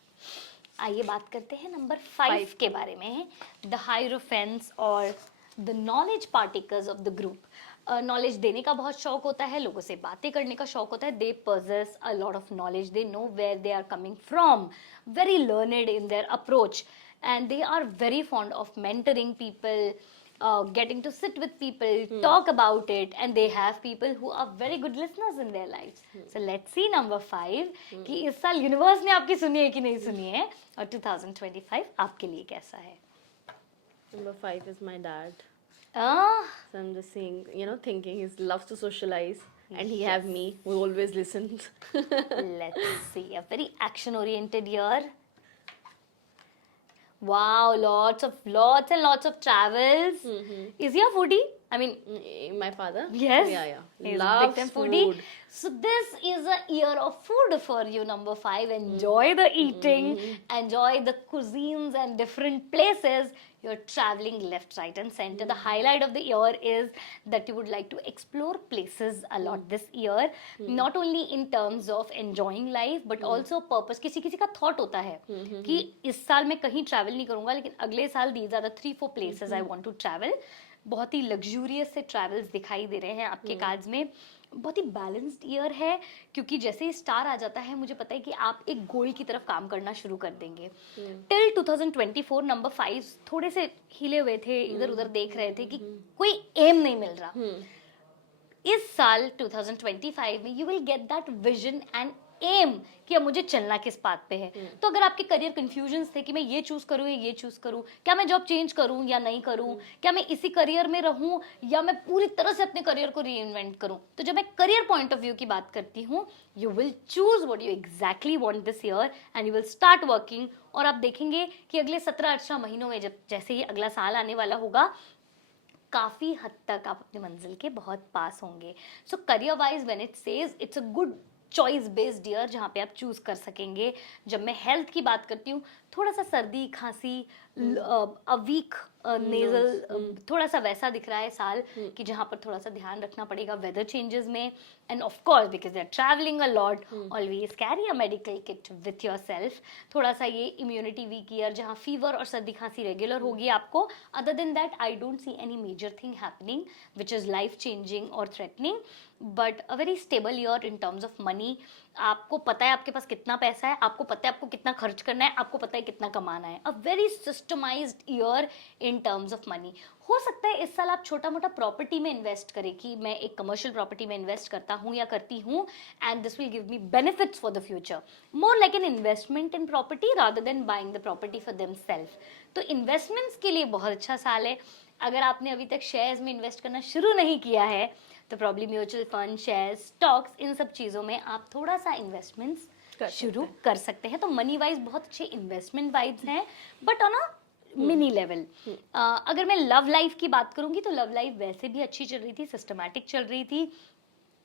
आइए बात करते हैं नंबर 5 के बारे में, the hierophants और the knowledge partakers of the group. Knowledge देने का बहुत शौक होता है, लोगों से बातें करने का शौक होता है. दे possess a lot of knowledge, they know where they are coming from, very learned in their approach, and they are very fond of mentoring people, getting to sit with people, talk about it, and they have people who are very good listeners in their lives. So let's see number 5 कि इस साल universe ने आपकी सुनी है कि नहीं सुनी है, और 2025 आपके लिए कैसा है. Number 5 is my dad. Ah, So I'm just saying, thinking he loves to socialize, and he have me who always listens. let's see, a very action oriented year. Wow, lots and lots of travels. Is he a foodie? I mean, My father? yes, Yeah. he's a Loves big time foodie. food. So this is a year of food for you, number 5. Enjoy the eating, enjoy the cuisines and different places. You're traveling left, right, and center. The highlight of the year is that you would like to explore places a lot this year. Not only in terms of enjoying life, but also purpose. किसी किसी का thought होता है कि इस साल मैं कहीं travel नहीं करूंगा, लेकिन अगले साल these are the 3-4 places I want to travel. बहुत ही लग्जूरियस से ट्रैवल्स दिखाई दे रहे हैं आपके कार्ड्स में. बहुत ही बैलेंस्ड ईयर है, क्योंकि जैसे ही स्टार आ जाता है मुझे पता है कि आप एक गोल की तरफ काम करना शुरू कर देंगे. टिल 2024 नंबर 5 थोड़े से हिले हुए थे, इधर उधर देख रहे थे कि कोई एम नहीं मिल रहा. इस साल 2025 में you will get that vision and एम कि अब मुझे चलना किस बात पे है. तो अगर आपके करियर कंफ्यूजन्स थे कि मैं ये चूज करूं या ये चूज करूं, क्या मैं जॉब चेंज करूं या नहीं करूं, क्या मैं इसी करियर में रहूं या मैं पूरी तरह से अपने करियर को रीइन्वेंट करूं, तो जब मैं करियर पॉइंट ऑफ व्यू की बात करती हूं, you will choose what you exactly want this year and you will start working. और आप देखेंगे कि अगले 17-18 महीनों में जब जैसे ही अगला साल आने वाला होगा, काफी हद तक आप अपने मंजिल के बहुत पास होंगे. सो career wise when it says it's a good choice based year जहाँ पे आप चूज कर सकेंगे. जब मैं हेल्थ की बात करती हूँ, थोड़ा सा सर्दी खांसी, अ वीक नेजल, थोड़ा सा वैसा दिख रहा है साल कि जहाँ पर थोड़ा सा ध्यान रखना पड़ेगा वेदर चेंजेस में. And of course because they are travelling a lot, always carry a medical kit with your self. थोड़ा सा ये इम्यूनिटी वीक ईयर जहाँ फीवर और सर्दी खांसी रेगुलर होगी आपको. Other than that I don't see any major thing happening which is life changing और threatening, but a very stable year in terms of money. आपको पता है आपके पास कितना पैसा है, आपको पता है आपको कितना खर्च करना है, आपको पता है कितना कमाना है. A very systemised year in terms of money. हो सकता है इस साल आप छोटा मोटा प्रॉपर्टी में इन्वेस्ट करें कि मैं एक कमर्शियल प्रॉपर्टी में इन्वेस्ट करता हूँ या करती हूँ and this will give me benefits for the future. More like an investment in property rather than buying the property for them self. तो इन्वेस्टमेंट्स के लिए बहुत अच्छा साल है. अगर आपने अभी तक शेयर्स में इन्वेस्ट करना शुरू नहीं किया है, तो probably mutual fund, shares, stocks, इन सब चीज़ों में आप थोड़ा सा इन्वेस्टमेंट्स शुरू कर सकते हैं. तो मनी वाइज बहुत अच्छे इन्वेस्टमेंट वाइब्स हैं, but on a mini level. अगर मैं लव लाइफ की बात करूंगी तो लव लाइफ वैसे भी अच्छी चल रही थी, सिस्टमैटिक चल रही थी.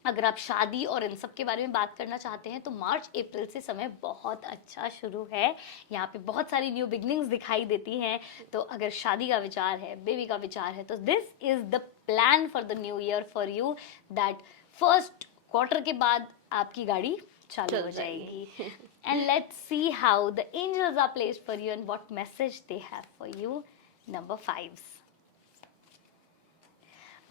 अगर आप शादी और इन सब के बारे में बात करना चाहते हैं तो मार्च अप्रैल से समय बहुत अच्छा शुरू है. यहाँ पे बहुत सारी न्यू बिगनिंग्स दिखाई देती हैं. तो अगर शादी का विचार है, बेबी का विचार है, तो this is the plan for the new year for you, that first quarter के बाद आपकी गाड़ी चालू हो जाएगी. And let's see how the angels are placed for you and what message they have for you. Number 5,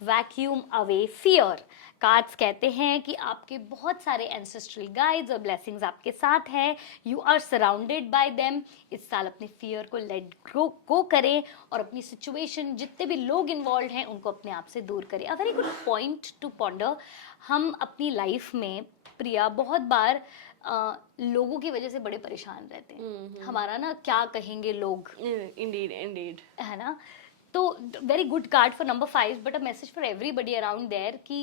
vacuum away fear. Cards कहते हैं कि आपके बहुत सारे एंसेस्ट्रल गाइड्स और ब्लेसिंग्स आपके साथ हैं. You are surrounded by them. इस साल अपने फियर को लेट गो करें और अपनी सिचुएशन, जितने भी लोग इन्वॉल्व हैं, उनको अपने आप से दूर करें. A very good point two ponder. हम अपनी लाइफ में, प्रिया, बहुत बार लोगों की वजह से बड़े परेशान रहते हैं. हमारा ना क्या कहेंगे लोग, इंडीड है ना. तो very good card for number 5, but a message for everybody around there कि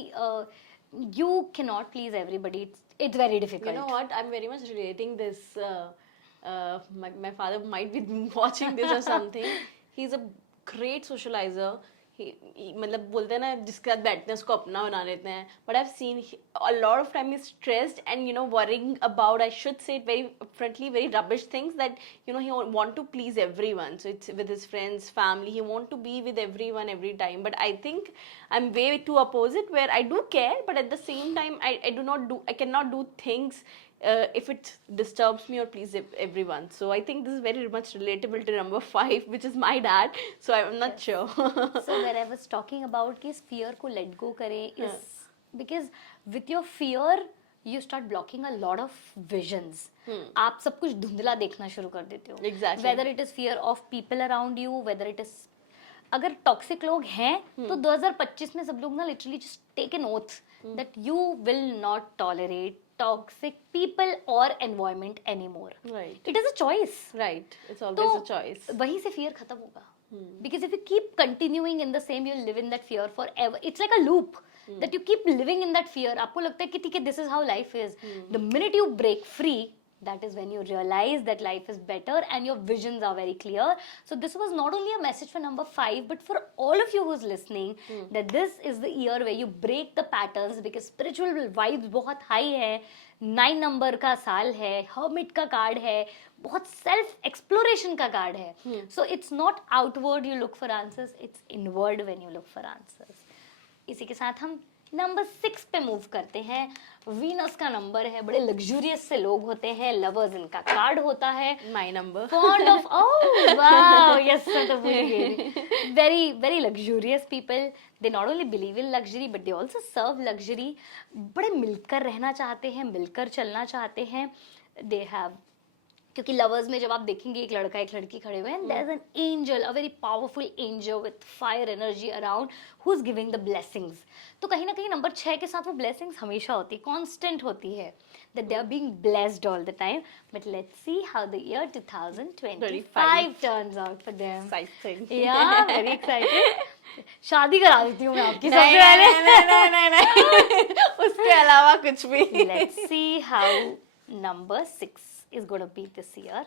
you can not please everybody. It's very difficult. You know what? I'm very much relating this. My father might be watching this or something. He's a great socializer. मतलब बोलते हैं ना, जिसके साथ बैठते हैं उसको अपना बना लेते हैं. But I've seen a lot of time he's stressed and worrying about, I should say it very frankly, very rubbish things that he want to please everyone. So it's with his friends, family, he want to be with everyone every time. But I think I'm way too opposite, where I do care, but at the same time I cannot do things if it disturbs me or please everyone. So I think this is very much relatable to number 5, which is my dad. So I'm not sure. So when I was talking about कि इस fear को let go करें, is because with your fear you start blocking a lot of visions. आप सब कुछ धुंधला देखना शुरू कर देते हो. Exactly. Whether it is fear of people around you, whether it is, अगर टॉक्सिक लोग हैं तो 2025 में सब लोग ना literally just take an oath that you will not tolerate toxic people or environment anymore. Right. It is a choice. Right. It's always a choice. वहीं से fear खत्म होगा. Because if you keep continuing in the same, you'll live in that fear forever. It's like a loop that you keep living in that fear. आपको लगता है कि ठीक है, this is how life is. The minute you break free, that is when you realize that life is better and your visions are very clear. So this was not only a message for number 5 but for all of you who's listening, that this is the year where you break the patterns, because spiritual vibes बहुत high है, 9 number का साल है, hermit का card है, बहुत self exploration का card है. So it's not outward you look for answers, it's inward when you look for answers. इसी के साथ हम नंबर 6 पे मूव करते हैं. वीनस का नंबर है, बड़े लग्जूरियस से लोग होते हैं, लवर्स इनका कार्ड होता है. My number. Fond of, oh wow, yes, मैं तो भूल गई. Very luxurious people. They not only believe in luxury but they also serve luxury. बड़े मिलकर रहना चाहते हैं, मिलकर चलना चाहते हैं. They have, क्योंकि लवर्स में जब आप देखेंगे एक लड़का एक लड़की खड़े हुए हैं, there is an angel, a very powerful angel with fire energy around, who is giving the blessings. तो कहीं ना कहीं नंबर 6 के साथ वो ब्लेसिंग्स हमेशा होती है, कांस्टेंट होती है, that they are being blessed all the time. But let's see how the year 2025 turns out for them. Exciting. या वेरी एक्साइटेड. शादी करा देती हूँ मैं आपकी नहीं, सबसे पहले. नहीं. उसके अलावा कुछ भी. Let's see how number 6 is going to be this year.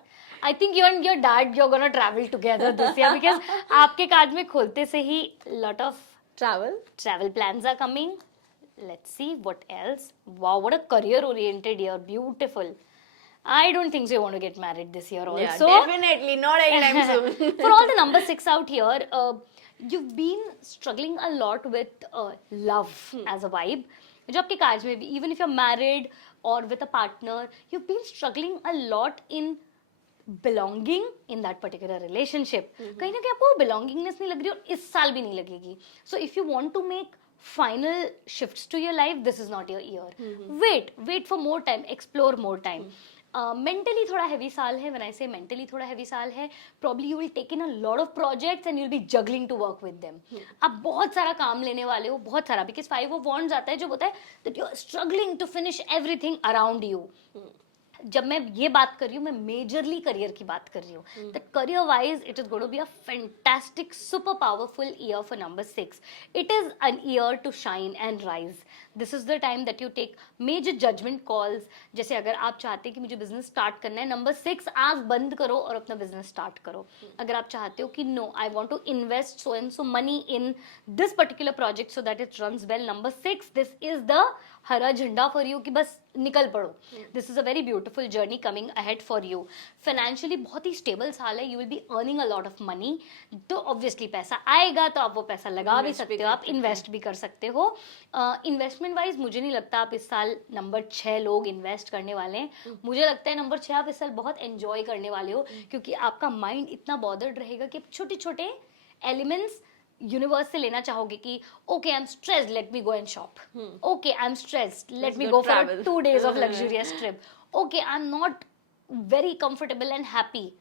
I think you and your dad, you're going to travel together this year because आपके कार्ड में खोलते से ही lot of travel plans are coming. Let's see what else. Wow, what a career oriented year. Beautiful. I don't think so you want to get married this year also. Yeah, definitely not anytime soon. For all the number 6 out here, you've been struggling a lot with love as a vibe. जो आपके cards में भी, even if you're married or with a partner, you've been struggling a lot in belonging in that particular relationship. कहीं ना कहीं आपको belongingness नहीं लग रही और इस साल भी नहीं लगेगी. So if you want to make final shifts to your life, this is not your year. Wait for more time, explore more time. Mentally थोड़ा हैवी साल है. व्हेन आई से मेंटली थोड़ा हैवी साल है, probably you will take in a lot of projects and you will be juggling to work with them. आप बहुत सारा काम लेने वाले हो, बहुत सारा, बिकॉज 5 ऑफ वॉन्ड्स आता है जो बोलता है that you are struggling to finish everything around you. जब मैं ये बात कर रही हूँ, मैं मेजरली करियर की बात कर रही हूँ. That career wise it is going to be a fantastic super powerful year for number 6. It is an year to shine and rise. This is the time that you take major judgement calls. जैसे अगर आप चाहते हैं कि मुझे business start करना है, number 6 आग बंद करो और अपना बिजनेस स्टार्ट करो. अगर आप चाहते हो कि no, I want to invest so and so money in this particular project so that it runs well, number 6 this is the हरा झंडा फॉर यू कि बस निकल पड़ो. This is a very beautiful journey coming ahead for you. Financially बहुत ही stable साल है. You will be earning a lot of money. तो ऑब्वियसली पैसा आएगा तो आप वो पैसा लगा भी सकते हो, आप इन्वेस्ट भी कर सकते हो. इन्वेस्टमेंट वाइज मुझे नहीं लगता आप इस साल नंबर 6 लोग इन्वेस्ट करने वाले हैं. मुझे लगता है नंबर 6 आप इस साल बहुत एंजॉय करने वाले हो, क्योंकि आपका माइंड इतना बॉदर्ड रहेगा कि छोटे छोटे एलिमेंट्स यूनिवर्स से लेना चाहोगे कि okay I am stressed, let me go and shop. Okay I am stressed, let me go for 2 days of luxurious trip. Okay I am not very comfortable and happy,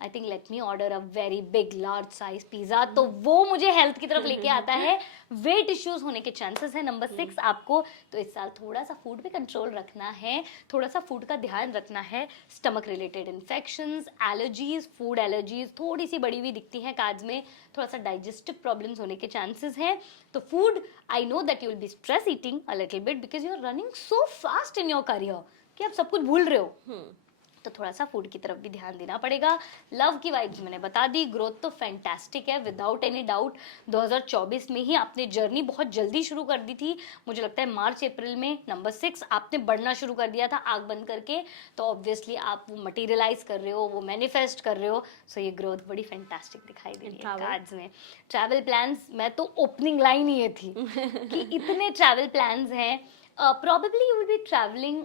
I think let me order a very big large size pizza. तो वो मुझे health की तरफ लेके आता है. Wait issues होने के चांसेस है नंबर 6 आपको. तो इस साल थोड़ा सा फूड पे कंट्रोल रखना है, थोड़ा सा फूड का ध्यान रखना है. Stomach related infections, allergies, food allergies थोड़ी सी बड़ी हुई दिखती हैं कार्ड्स में. थोड़ा सा डाइजेस्टिव प्रॉब्लम्स होने के चांसेस हैं. तो food, I know that you will be stress eating a little bit because you are running so fast in your career कि आप सब कुछ भूल रहे हो. तो थोड़ा सा फूड की तरफ भी ध्यान देना पड़ेगा. लव की वाइब्स मैंने बता दी. ग्रोथ तो फैंटास्टिक है विदाउट एनी डाउट. 2024 में ही आपने जर्नी बहुत जल्दी शुरू कर दी थी. मुझे लगता है मार्च अप्रैल में नंबर 6 आपने बढ़ना शुरू कर दिया था आग बंद करके. तो ऑब्वियसली आप वो मटीरियलाइज कर रहे हो, वो मैनिफेस्ट कर रहे हो. सो ये ग्रोथ बड़ी फैंटास्टिक दिखाई दे रही है कार्ड्स में. ट्रैवल प्लान्स, मैं तो ओपनिंग लाइन ही ये थी कि इतने ट्रैवल प्लान्स हैं. Probably you will be travelling,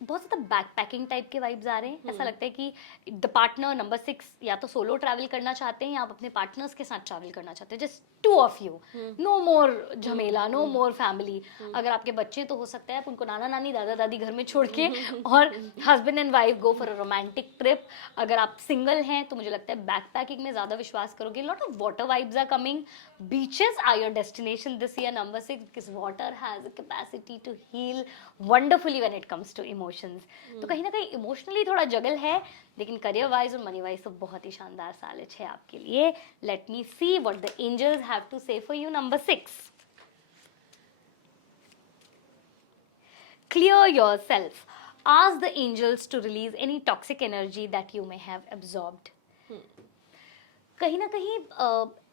बहुत ज़्यादा बैक पैकिंग टाइप के वाइब्स आ रहे हैं. ऐसा लगता है कि द पार्टनर नंबर 6 या तो सोलो ट्रैवल करना चाहते हैं या आप अपने पार्टनर्स के साथ ट्रैवल करना चाहते हैं. Just 2 of you. नो मोर झमेला, नो मोर फैमिली. अगर आपके बच्चे तो हो सकता है आप उनको नाना नानी दादा दादी घर में छोड़ के और husband and wife go for a romantic trip. अगर आप सिंगल हैं तो मुझे लगता है बैक पैकिंग में ज़्यादा विश्वास करोगे. Lot of water vibes are coming. Beaches are your destination this year, number 6, because water has a capacity to heal wonderfully when it comes to emotions. तो कहीं ना कहीं इमोशनली थोड़ा जगल है, लेकिन करियर वाइज और मनी वाइज तो बहुत ही शानदार साल है आपके लिए. Let me see what the angels have to say for you number 6. Clear yourself. ask the angels to release any toxic energy that you may have absorbed. कहीं ना कहीं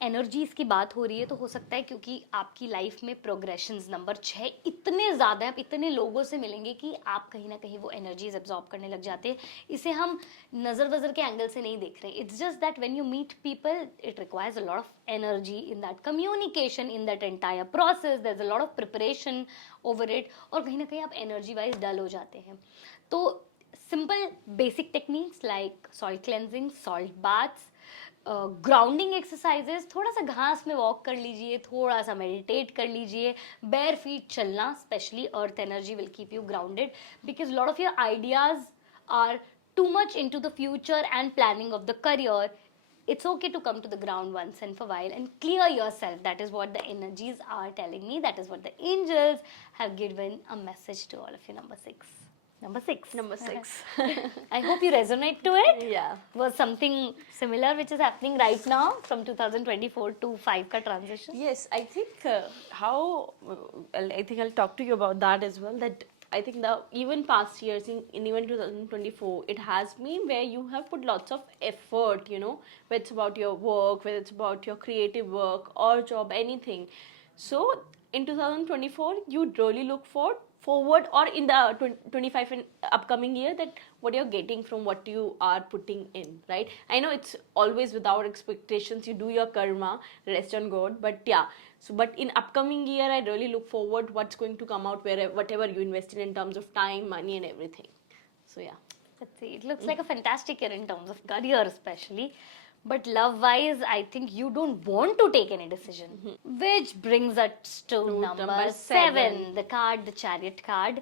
एनर्जीज की बात हो रही है, तो हो सकता है क्योंकि आपकी लाइफ में प्रोग्रेशंस नंबर 6 इतने ज़्यादा हैं, आप इतने लोगों से मिलेंगे कि आप कहीं ना कहीं वो एनर्जीज एब्जॉर्ब करने लग जाते हैं. इसे हम नज़र वज़र के एंगल से नहीं देख रहे. It's just that when you meet people it requires a lot of energy in that communication, in that entire process. There is a lot of preparation over it, और कहीं ना कहीं आप एनर्जी वाइज डल हो जाते हैं. तो simple basic techniques like salt cleansing, salt baths, grounding exercises, थोड़ा सा घास में वॉक कर लीजिए, थोड़ा सा मेडिटेट कर लीजिए, बेयर फीट चलना, specially earth energy will keep you grounded because lot of your ideas are too much into the future and planning of the career. It's okay to come to the ground once and for a while and clear yourself. That is what the energies are telling me. That is what the angels have given a message to all of you. Number 6. Number 6. I hope you resonate to it. Yeah. Was something similar which is happening right now from 2024 to 5 ka transition? Yes, I think I think I'll talk to you about that as well. That I think the even past years in even 2024, it has been where you have put lots of effort, you know, whether it's about your work, whether it's about your creative work or job, anything. So in 2024, you really look forward or in the 25 and upcoming year, that what you're getting from what you are putting in, right? I know it's always without expectations, you do your karma, rest on God, but yeah. So but in upcoming year, I really look forward what's going to come out, whatever you invested in terms of time, money and everything. So yeah. Let's see. It looks like a fantastic year in terms of career especially. But love-wise, I think you don't want to take any decision. Which brings us to number 7. The card, the chariot card.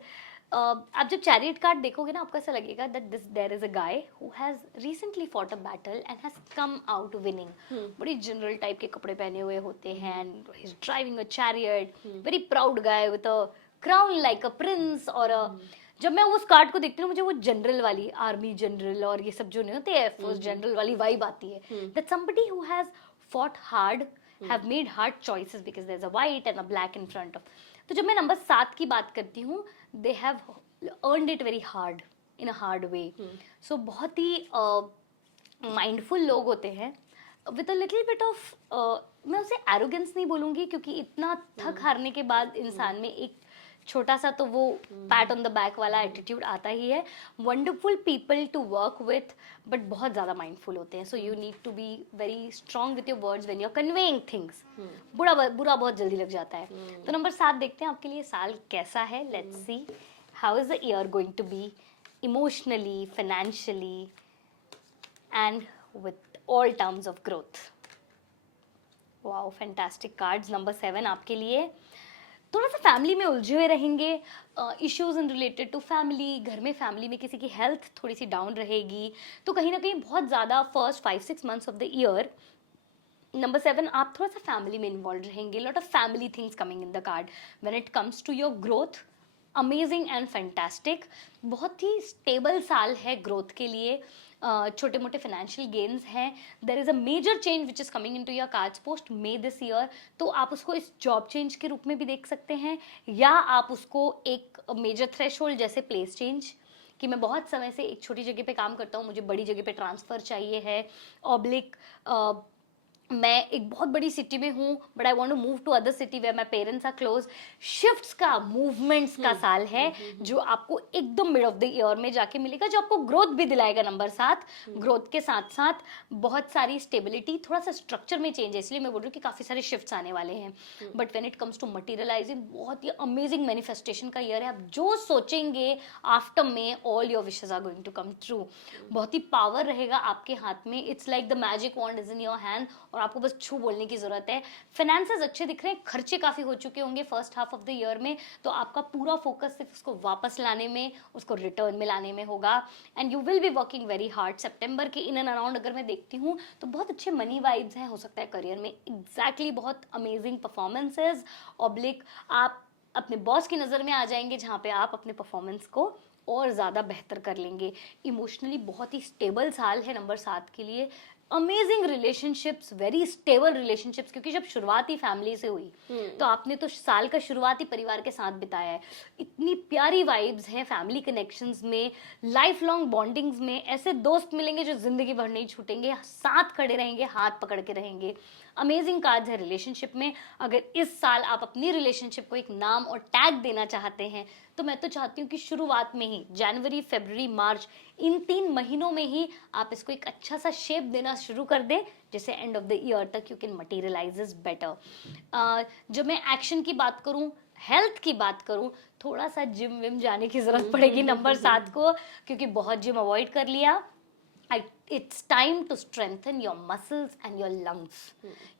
आप जब chariot card देखोगे ना, आपको ऐसा लगेगा that there is a guy who has recently fought a battle and has come out winning. बड़ी general type के कपड़े पहने हुए होते हैं and he's driving a chariot. Very proud guy with a crown like a prince or a जब मैं उस कार्ड को देखती हूँ, मुझे वो जनरल वाली आर्मी जनरल और ये सब जो नहीं होते एयरफोर्स जनरल वाली वाइब आती है. That somebody who has fought hard, have made hard choices because there is a white and a black in front of. तो जब मैं नंबर 7 की बात करती हूँ, they have earned it very hard in a hard way. So बहुत ही mindful लोग होते हैं with a little bit of, मैं उसे एरोगेंस नहीं बोलूँगी क्योंकि इतना थक हारने के बाद इंसान में एक छोटा सा तो वो पैट ऑन द बैक वाला एटीट्यूड आता ही है. Wonderful people to work with, but बहुत ज़्यादा माइंडफुल होते हैं. So you need to be very strong with your words when you are conveying things. बुरा बहुत जल्दी लग जाता है. तो नंबर 7 देखते हैं आपके लिए साल कैसा है. Let's see how is the year going to be emotionally, financially and with all terms of growth. Wow, fantastic cards. Number 7 आपके लिए थोड़ा सा फैमिली में उलझे हुए रहेंगे. Issues in related to family, घर में फैमिली में किसी की हेल्थ थोड़ी सी डाउन रहेगी. तो कहीं ना कहीं बहुत ज़्यादा first 5-6 months of the year number 7 आप थोड़ा सा फैमिली में इन्वॉल्व रहेंगे. Lot of family things coming in the card. When it comes to your growth, amazing and fantastic. बहुत ही स्टेबल साल है ग्रोथ के लिए. छोटे मोटे फाइनेंशियल गेन्स हैं. There is a major change which is coming in to your cards post May this year. तो आप उसको इस जॉब चेंज के रूप में भी देख सकते हैं, या आप उसको एक मेजर थ्रेशोल्ड जैसे प्लेस चेंज, कि मैं बहुत समय से एक छोटी जगह पे काम करता हूँ, मुझे बड़ी जगह पे ट्रांसफ़र चाहिए है. ऑब्लिक मैं एक बहुत बड़ी सिटी में हूँ but I want to move to other city where my parents are close. Shifts का, मूवमेंट्स का साल है जो आपको एकदम मिड ऑफ द ईयर में जाके मिलेगा, जो आपको ग्रोथ भी दिलाएगा. नंबर 7 ग्रोथ के साथ साथ बहुत सारी स्टेबिलिटी, थोड़ा सा स्ट्रक्चर में चेंज है, इसलिए मैं बोल रही हूँ कि काफ़ी सारे शिफ्ट्स आने वाले हैं. But when it comes to materialising, बहुत ही अमेजिंग मैनिफेस्टेशन का ईयर है. आप जो सोचेंगे आफ्टर में all your wishes are going to come true. बहुत ही पावर रहेगा आपके हाथ में. It's like the magic wand is in your hand और आपको बस छू बोलने की जरूरत है. फाइनेंसेस अच्छे दिख रहे हैं, खर्चे काफी हो चुके होंगे first half of the year में, तो आपका पूरा फोकस सिर्फ उसको वापस लाने में, उसको रिटर्न में लाने में होगा. And you will be working very hard. सितंबर के इन एंड अराउंड अगर मैं देखती हूँ तो बहुत अच्छे मनी वाइब्स हैं. हो सकता है करियर में एग्जैक्टली बहुत अमेजिंग परफॉर्मेंसेज, ऑब्लिक आप अपने बॉस की नज़र में आ जाएंगे जहाँ पे आप अपने परफॉर्मेंस को और ज़्यादा बेहतर कर लेंगे. इमोशनली बहुत ही स्टेबल साल है नंबर 7 के लिए. Amazing relationships, very stable relationships, क्योंकि जब शुरुआत ही फैमिली से हुई तो आपने तो साल का शुरुआत ही परिवार के साथ बिताया है। इतनी प्यारी वाइब्स हैं फैमिली कनेक्शंस में, लाइफ लॉन्ग बॉन्डिंग्स में। ऐसे दोस्त मिलेंगे जो जिंदगी भर नहीं छूटेंगे, साथ खड़े रहेंगे, हाथ पकड़ के रहेंगे। अमेजिंग कार्ड्स है रिलेशनशिप में। अगर इस साल आप अपनी रिलेशनशिप को एक नाम और टैग देना चाहते हैं तो मैं तो चाहती हूँ कि शुरुआत में ही जनवरी, फरवरी, मार्च, इन 3 महीनों में ही आप इसको एक अच्छा सा शेप देना शुरू कर दें, जिससे एंड ऑफ द ईयर तक यू कैन मटीरियलाइज बेटर। जब मैं एक्शन की बात करूँ, हेल्थ की बात करूँ, थोड़ा सा जिम विम जाने की जरूरत पड़ेगी नंबर 7 को, क्योंकि बहुत जिम अवॉइड कर लिया। It's time to strengthen your muscles and your lungs,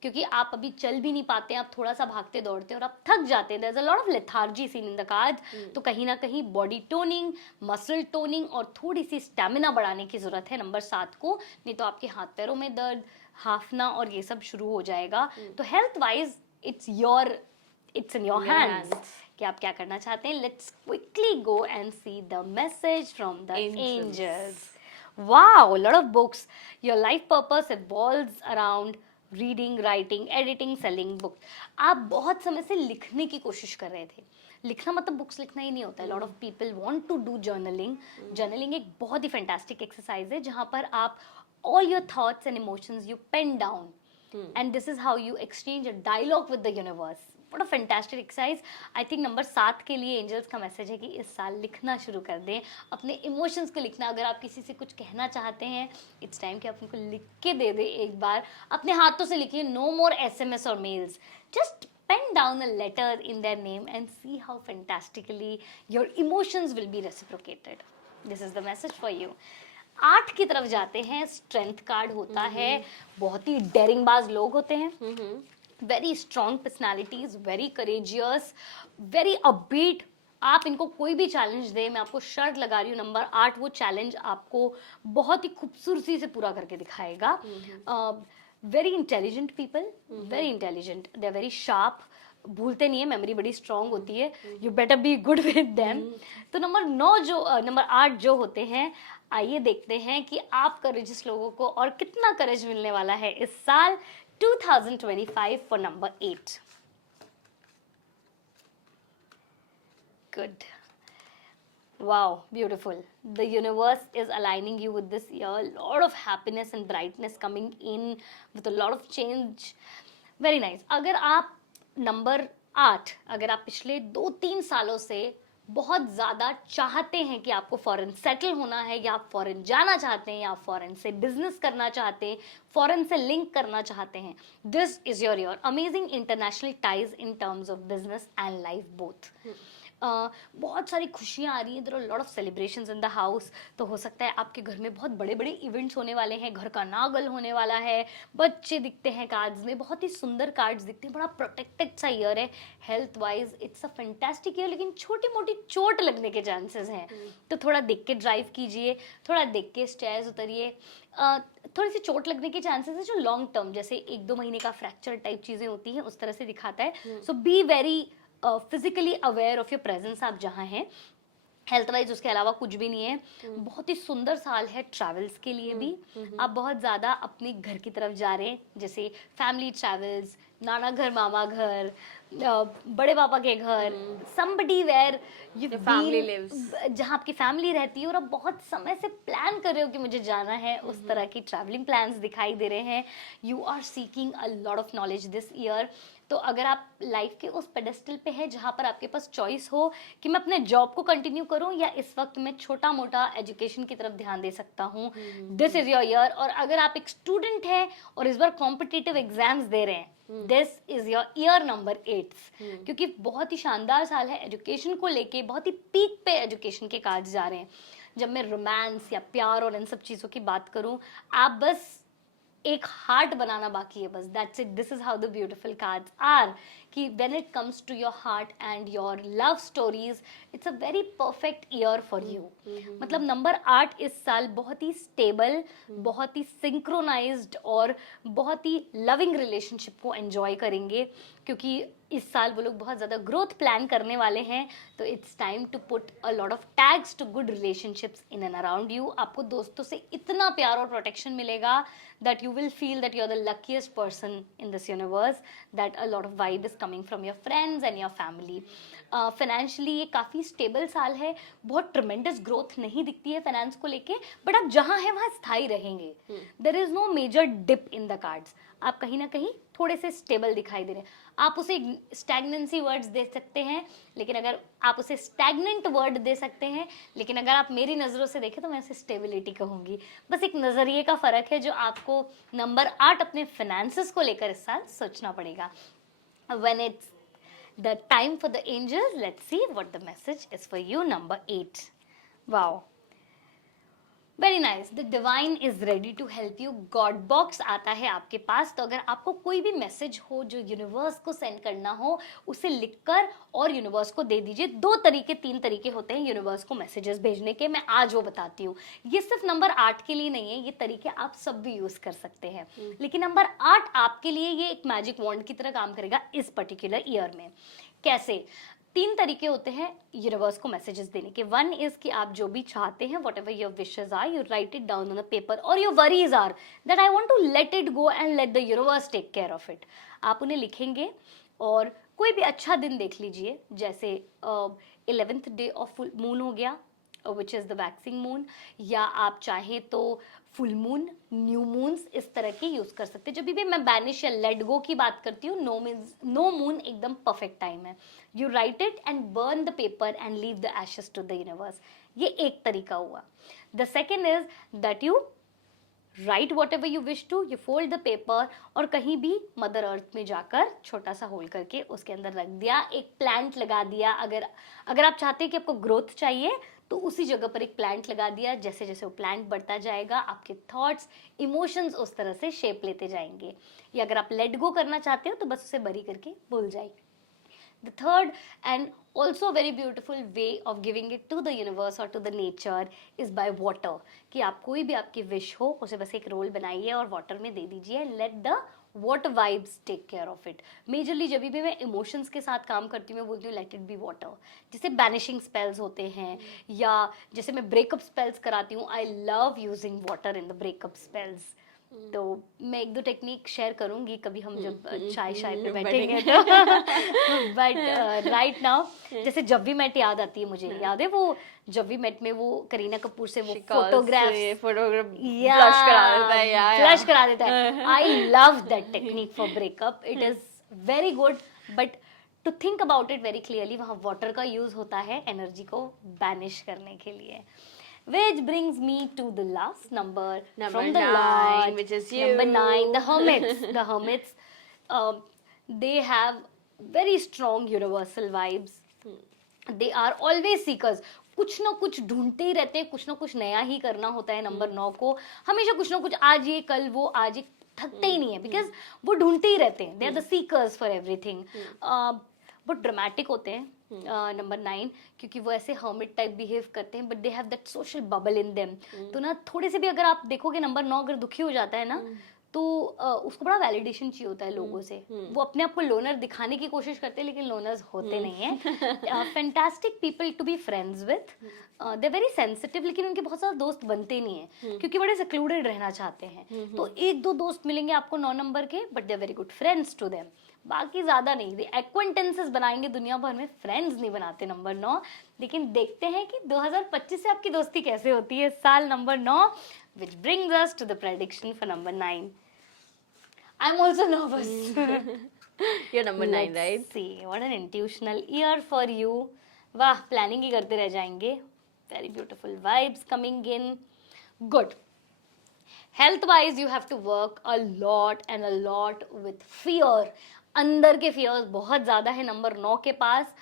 क्योंकि आप अभी चल भी नहीं पाते, आप थोड़ा सा भागते दौड़ते और आप थक जाते हैं। There is a lot of lethargy seen in the cards. तो कहीं ना कहीं बॉडी टोनिंग, मसल टोनिंग और थोड़ी सी स्टेमिना बढ़ाने की जरूरत है नंबर 7 को, नहीं तो आपके हाथ पैरों में दर्द, हाफना और ये सब शुरू हो जाएगा। तो health wise it's in your hands कि आप क्या करना चाहते हैं। Let's quickly go and see the message from the angels. Wow, a lot of books. Your life purpose evolves around reading, writing, editing, selling books. आप बहुत समय से लिखने की कोशिश कर रहे थे। लिखना मतलब बुक्स लिखना ही नहीं होता है। Lot of people want to do journaling. Journaling एक बहुत ही फैंटास्टिक एक्सरसाइज है जहाँ पर आप all your thoughts and emotions you pen down, and this is how you exchange a dialogue with the universe. What a fantastic exercise. I think number 7 के लिए angels का message है कि इस साल लिखना शुरू कर दें, अपने इमोशंस को लिखना। अगर आप किसी से कुछ कहना चाहते हैं, इट्स टाइम कि आप उनको लिख के दे दें एक बार, अपने हाथों से लिखिए। नो मोर SMS और mails, just pen down a letter in their name and see how fantastically your emotions will be reciprocated. This is the message for you. 8 की तरफ जाते हैं। स्ट्रेंथ कार्ड होता है, बहुत ही डेयरिंग बाज लोग होते हैं, very strong personalities, very courageous, very upbeat. आप इनको कोई भी चैलेंज दे, मैं आपको शर्त लगा रही हूँ नंबर 8 वो चैलेंज आपको बहुत ही खूबसूरती से पूरा करके दिखाएगा। Very intelligent people, very intelligent, they are very sharp, भूलते नहीं है, मेमोरी बड़ी स्ट्रांग होती है। You better be good with them. तो नंबर 8 जो होते हैं, आइए देखते हैं कि आप करेजियस लोगों को और कितना करेज मिलने वाला है इस साल 2025 for number 8. Good. Wow, beautiful. The universe is aligning you with this year. A lot of happiness and brightness coming in with a lot of change. Very nice. अगर आप नंबर 8, अगर आप पिछले 2-3 सालों से बहुत ज़्यादा चाहते हैं कि आपको फॉरेन सेटल होना है, या आप फॉरेन जाना चाहते हैं, या आप फॉरेन से बिजनेस करना चाहते हैं, फॉरेन से लिंक करना चाहते हैं, this is your year. Amazing international ties in terms of business and life both. बहुत सारी खुशियाँ आ रही हैं, there are lot of celebrations in the house. तो हो सकता है आपके घर में बहुत बड़े बड़े इवेंट्स होने वाले हैं, घर का नागल होने वाला है, बच्चे दिखते हैं कार्ड्स में, बहुत ही सुंदर कार्ड्स दिखते हैं, बड़ा प्रोटेक्टेड सा ईयर है। Health wise it's a fantastic year, लेकिन छोटी मोटी चोट लगने के चांसेस हैं, तो थोड़ा देख के ड्राइव कीजिए, थोड़ा देख के स्टेयर्स उतरिए। थोड़ी सी चोट लगने के चांसेस है जो लॉन्ग टर्म, जैसे 1-2 महीने का फ्रैक्चर टाइप चीज़ें होती हैं, उस तरह से दिखाता है। So be very physically aware of your presence आप जहाँ हैं। हेल्थ वाइज उसके अलावा कुछ भी नहीं है। बहुत ही सुंदर साल है ट्रैवल्स के लिए भी। आप बहुत ज़्यादा अपने घर की तरफ जा रहे हैं, जैसे फैमिली ट्रैवल्स, नाना घर, मामा घर, बड़े पापा के घर, somebody where you family feel, lives, जहाँ आपकी फैमिली रहती है और आप बहुत समय से प्लान कर रहे हो कि मुझे जाना है, उस तरह की ट्रैवलिंग प्लान्स दिखाई दे रहे हैं। You are seeking a lot of knowledge this year. तो अगर आप लाइफ के उस पेडेस्टल पे हैं जहाँ पर आपके पास चॉइस हो कि मैं अपने जॉब को कंटिन्यू करूँ या इस वक्त मैं छोटा मोटा एजुकेशन की तरफ ध्यान दे सकता हूँ, दिस इज योर ईयर। और अगर आप एक स्टूडेंट हैं और इस बार कॉम्पिटिटिव एग्जाम्स दे रहे हैं, this is your year number 8, क्योंकि बहुत ही शानदार साल है एजुकेशन को लेके, बहुत ही पीक पे एजुकेशन के कार्ड्स जा रहे हैं। जब मैं रोमांस या प्यार और इन सब चीज़ों की बात करूँ, आप बस एक हार्ट बनाना बाकी है, बस that's it. This is how the beautiful cards are, कि when it comes to your heart and your love stories, it's a very perfect year for you. मतलब नंबर 8 इस साल बहुत ही स्टेबल, बहुत ही सिंक्रोनाइज्ड और बहुत ही लविंग रिलेशनशिप को एंजॉय करेंगे, क्योंकि इस साल वो लोग बहुत ज़्यादा ग्रोथ प्लान करने वाले हैं. तो it's time to put a lot of tags to good relationships in and around you. आपको दोस्तों से इतना प्यार और प्रोटेक्शन मिलेगा that you will feel that you're the luckiest person in this universe, that a lot of vibe is coming from your friends and your family. Financially ये काफ़ी stable साल है. बहुत ट्रमेंडस ग्रोथ नहीं दिखती है फाइनेंस को लेके, बट आप जहाँ हैं वहाँ स्थायी रहेंगे. There is no major dip in the cards. आप कहीं ना कहीं थोड़े से स्टेबल दिखाई दे रहे हैं. आप उसे स्टैग्नेंसी वर्ड्स दे सकते हैं, लेकिन अगर आप उसे स्टैग्नेंट वर्ड दे सकते हैं, लेकिन अगर आप मेरी नज़रों से देखें तो मैं उसे स्टेबिलिटी कहूँगी. बस एक नज़रिए का फ़र्क है जो आपको नंबर 8 अपने फाइनेंसेस को लेकर इस साल सोचना पड़ेगा. When it's the time for the angels, let's see what the message is for you, number 8. Wow. Very nice. The divine is ready to help you. God box आता है आपके पास. तो अगर आपको कोई भी मैसेज हो जो यूनिवर्स को सेंड करना हो, उसे लिखकर और यूनिवर्स को दे दीजिए. 3 तरीके होते हैं यूनिवर्स को मैसेजेस भेजने के. मैं आज वो बताती हूँ. ये सिर्फ नंबर 8 के लिए नहीं है, ये तरीके आप सब भी यूज कर सकते हैं. लेकिन नंबर 8 आपके लिए ये एक मैजिक वॉन्ड की तरह काम करेगा इस पर्टिकुलर ईयर में. कैसे? 3 तरीके होते हैं यूनिवर्स को मैसेजेस देने के. 1 इज कि आप जो भी चाहते हैं, whatever your wishes are, you write it down on the paper, और your worries are that I want to let it go and let the universe take care of it. आप उन्हें लिखेंगे और कोई भी अच्छा दिन देख लीजिए, जैसे 11th day of full moon हो गया, which is the waxing moon, या आप चाहें तो फुल मून, न्यू मून्स, इस तरह की यूज कर सकते हैं. जब भी मैं बैनिश या लेट गो की बात करती हूँ, नो मून एकदम परफेक्ट टाइम है. You write it and burn the paper and leave the ashes to the universe. ये एक तरीका हुआ. The second is that you write whatever you wish to, you fold the paper और कहीं भी mother earth में जाकर छोटा सा होल करके उसके अंदर रख दिया. एक प्लांट लगा दिया. अगर आप चाहते हैं कि आपको ग्रोथ चाहिए तो उसी जगह पर एक प्लांट लगा दिया. जैसे जैसे वो प्लांट बढ़ता जाएगा, आपके थॉट्स, इमोशंस उस तरह से शेप लेते जाएंगे. या अगर आप लेट गो करना चाहते हो तो बस उसे बरी करके भूल जाइए. The third and also very beautiful way of giving it to the universe or to the nature is by water. कि आप कोई भी आपकी विश हो उसे बस एक रोल बनाइए और वाटर में दे दीजिए. Let the water vibes take care of it. Majorly जब भी मैं इमोशंस के साथ काम करती हूँ, मैं बोलती हूँ लेट इट बी वाटर. जैसे बैनिशिंग स्पेल्स होते हैं, या जैसे मैं ब्रेकअप स्पेल्स कराती हूँ, I love using water in the breakup spells. तो मैं 1-2 टेक्निक शेयर करूंगी कभी हम जब चाय पे बैठेंगे तो. बट राइट नाउ जैसे जब भी मेट याद आती है मुझे. याद है वो जब भी मेट में वो करीना कपूर से वो फोटोग्राफ फ्लश करा देता है. I love that technique for breakup. It is very good, but to think about it very clearly, वहाँ वाटर का यूज होता है एनर्जी को बैनिश करने के लिए. Which brings me to the last number from the 9, lot, which is you. Number 9, the hermits. The hermits, they have very strong universal vibes. They are always seekers. कुछ ना कुछ ढूंढते ही रहते हैं, कुछ ना कुछ नया ही करना होता है नंबर 9 को. हमेशा कुछ ना कुछ, आज ये कल वो, आज ये, थकते ही नहीं है, बिकॉज वो ढूंढते ही रहते हैं. They are the seekers for everything. बहुत ड्रामेटिक होते हैं नंबर 9, क्योंकि वो ऐसे हर्मिट टाइप बिहेव करते हैं, but they have that social bubble in them. तो ना थोड़े से भी अगर आप देखोगे नंबर 9 अगर दुखी हो जाता है ना, तो उसको बड़ा वैलिडेशन चाहिए होता है लोगों से. वो अपने आप को लोनर दिखाने की कोशिश करते हैं, लेकिन लोनर्स होते नहीं हैं. Fantastic people to be friends with. They very sensitive, लेकिन उनके बहुत सारे दोस्त बनते नहीं हैं, क्योंकि बड़े सेक्लूडेड रहना चाहते हैं. तो 1-2 दोस्त मिलेंगे आपको 9 नंबर के, but they are very good friends to them. बाकी ज्यादा नहीं. एक्वेंटेंसेस बनाएंगे दुनिया भर में, फ्रेंड्स नहीं बनाते नंबर 9. लेकिन देखते हैं कि 2025 से आपकी दोस्ती कैसे होती है साल number 9. which brings us to the prediction for number 9. I'm also nervous. You're number 9, Let's right? see what an intuitional year for you. वाह, प्लानिंग ही करते रह जाएंगे. Very beautiful vibes coming in. Good. Health wise you have to work a lot and a lot with fear. अंदर के fears बहुत ज़्यादा है number 9 के पास.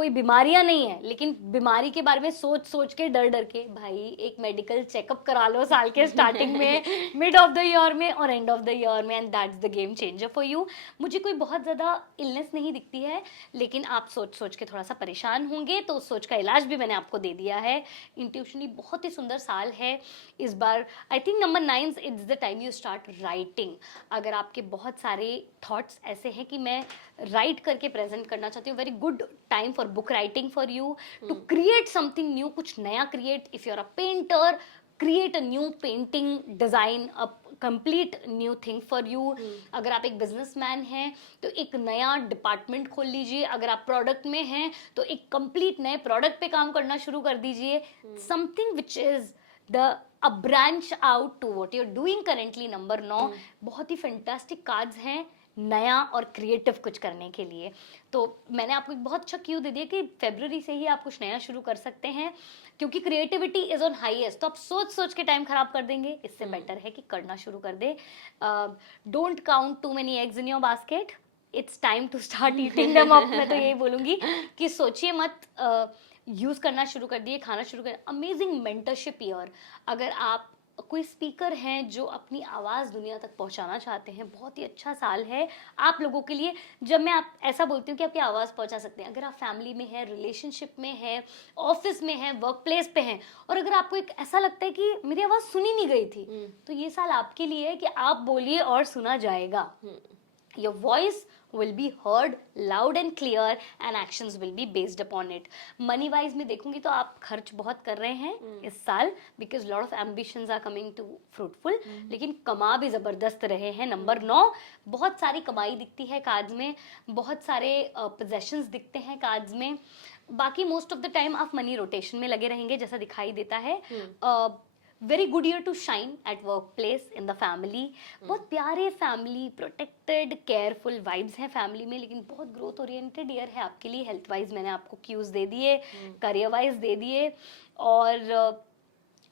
कोई बीमारियां नहीं है, लेकिन बीमारी के बारे में सोच सोच के डर डर के भाई एक मेडिकल चेकअप करा लो साल के स्टार्टिंग में, मिड ऑफ द ईयर में और एंड ऑफ द ईयर में, and that's the game changer for you. मुझे कोई बहुत ज़्यादा इलनेस नहीं दिखती है, लेकिन आप सोच सोच के थोड़ा सा परेशान होंगे, तो उस सोच का इलाज भी मैंने आपको दे दिया है. इंट्यूशनली बहुत ही सुंदर साल है इस बार. I think number 9 it's the time you start writing. अगर आपके बहुत सारे थॉट्स ऐसे हैं कि मैं राइट करके प्रेजेंट करना चाहती हूँ, very good time for book writing for you to create something new, कुछ नया create. If you are a painter, create a new painting design, a complete new thing for you. अगर आप एक businessman हैं तो एक नया डिपार्टमेंट खोल लीजिए. अगर आप प्रोडक्ट में हैं तो एक कंप्लीट नए प्रोडक्ट पे काम करना शुरू कर दीजिए. Something which is the a branch out to what you are doing currently. Number 9 बहुत ही फैंटास्टिक कार्ड्स हैं नया और क्रिएटिव कुछ करने के लिए. तो मैंने आपको एक बहुत अच्छा क्यू दे दिया कि फरवरी से ही आप कुछ नया शुरू कर सकते हैं, क्योंकि क्रिएटिविटी इज ऑन हाईएस्ट. तो आप सोच सोच के टाइम खराब कर देंगे, इससे बेटर है कि करना शुरू कर दे. Don't count too many eggs in your basket, it's time to start eating them up. मैं तो यही बोलूंगी कि सोचिए मत, यूज करना शुरू कर दिए, खाना शुरू कर. Amazing mentorship year. अगर आप कोई स्पीकर हैं जो अपनी आवाज़ दुनिया तक पहुंचाना चाहते हैं, बहुत ही अच्छा साल है आप लोगों के लिए. जब मैं आप ऐसा बोलती हूँ कि आपकी आवाज़ पहुंचा सकते हैं, अगर आप फैमिली में हैं, रिलेशनशिप में हैं, ऑफिस में हैं, वर्क प्लेस पे हैं, और अगर आपको एक ऐसा लगता है कि मेरी आवाज़ सुनी नहीं गई थी, तो ये साल आपके लिए है कि आप बोलिए और सुना जाएगा. Your voice will be heard loud and clear and actions will be based upon it. Money wise में देखूंगी तो आप खर्च बहुत कर रहे हैं इस साल, because lot of ambitions are coming to fruitful. लेकिन कमा भी जबरदस्त रहे हैं. नंबर 9 बहुत सारी कमाई दिखती है कार्ड्स में, बहुत सारे पोजेशंस दिखते हैं कार्ड्स में. बाकी मोस्ट ऑफ द टाइम आप मनी रोटेशन में लगे रहेंगे जैसा दिखाई देता है. Very good year to shine at work place, in the family. बहुत प्यारे फैमिली, प्रोटेक्टेड, केयरफुल वाइब्स हैं फैमिली में, लेकिन बहुत ग्रोथ ओरिएंटेड ईयर है आपके लिए. हेल्थ वाइज मैंने आपको क्यूज दे दिए, करियर वाइज दे दिए, और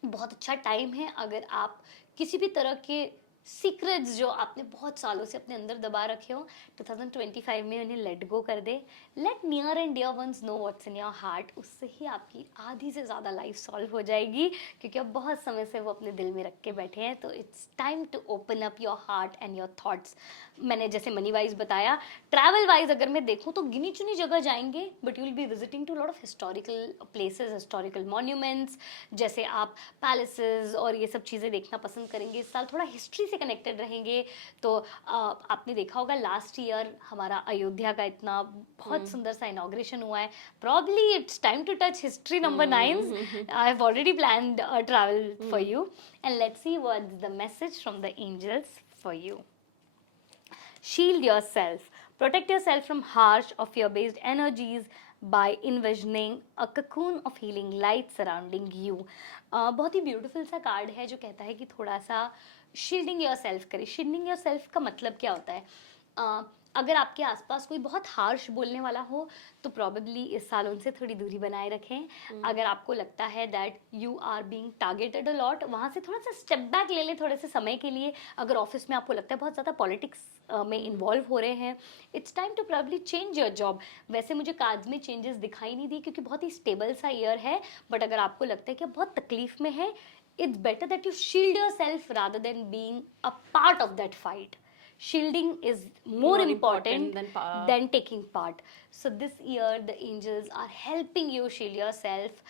बहुत अच्छा टाइम है अगर आप किसी भी तरह के सीक्रेट्स जो आपने बहुत सालों से अपने अंदर दबा रखे हो, 2025 में उन्हें लेट गो कर दे. Let near and dear ones know what's in your heart. उससे ही आपकी आधी से ज़्यादा लाइफ सॉल्व हो जाएगी, क्योंकि अब बहुत समय से वो अपने दिल में रख के बैठे हैं. तो it's time to open up your heart and your thoughts. मैंने जैसे मनी वाइज बताया, ट्रैवल वाइज अगर मैं देखूँ तो गिनी चुनी जगह जाएंगे, but you will be visiting to lot of historical places, historical monuments. जैसे आप पैलेसेस और ये सब चीज़ें देखना पसंद करेंगे इस साल, थोड़ा हिस्ट्री से कनेक्टेड रहेंगे. तो आपने देखा होगा लास्ट ईयर हमारा अयोध्या का इतना बहुत सुंदर सा इनॉग्रेशन हुआ है. Probably it's time to touch history. Number 9 I have already planned a travel for you, and let's see what is the message from the angels for you. Shield yourself. Protect yourself from harsh or fear-based energies by envisioning a cocoon of healing light surrounding you. बहुत ही beautiful सा card है जो कहता है कि थोड़ा सा shielding your self करें. शील्डिंग योर सेल्फ का मतलब क्या होता है? अगर आपके आसपास कोई बहुत हार्श बोलने वाला हो तो प्रॉबेबली इस साल उनसे थोड़ी दूरी बनाए रखें. अगर आपको लगता है that you are being targeted a lot, वहाँ से थोड़ा सा स्टेप बैक ले लें थोड़े से समय के लिए. अगर ऑफिस में आपको लगता है बहुत ज़्यादा पॉलिटिक्स में इन्वॉल्व हो रहे हैं, it's time to probably change your job. वैसे मुझे कार्ड्स में चेंजेस दिखाई नहीं दी क्योंकि बहुत ही स्टेबल सा ईयर है, बट अगर आपको लगता है कि आप बहुत तकलीफ में है, it's better that you shield yourself rather than being a part of that fight. Shielding is more important than taking part. So this year the angels are helping you shield yourself.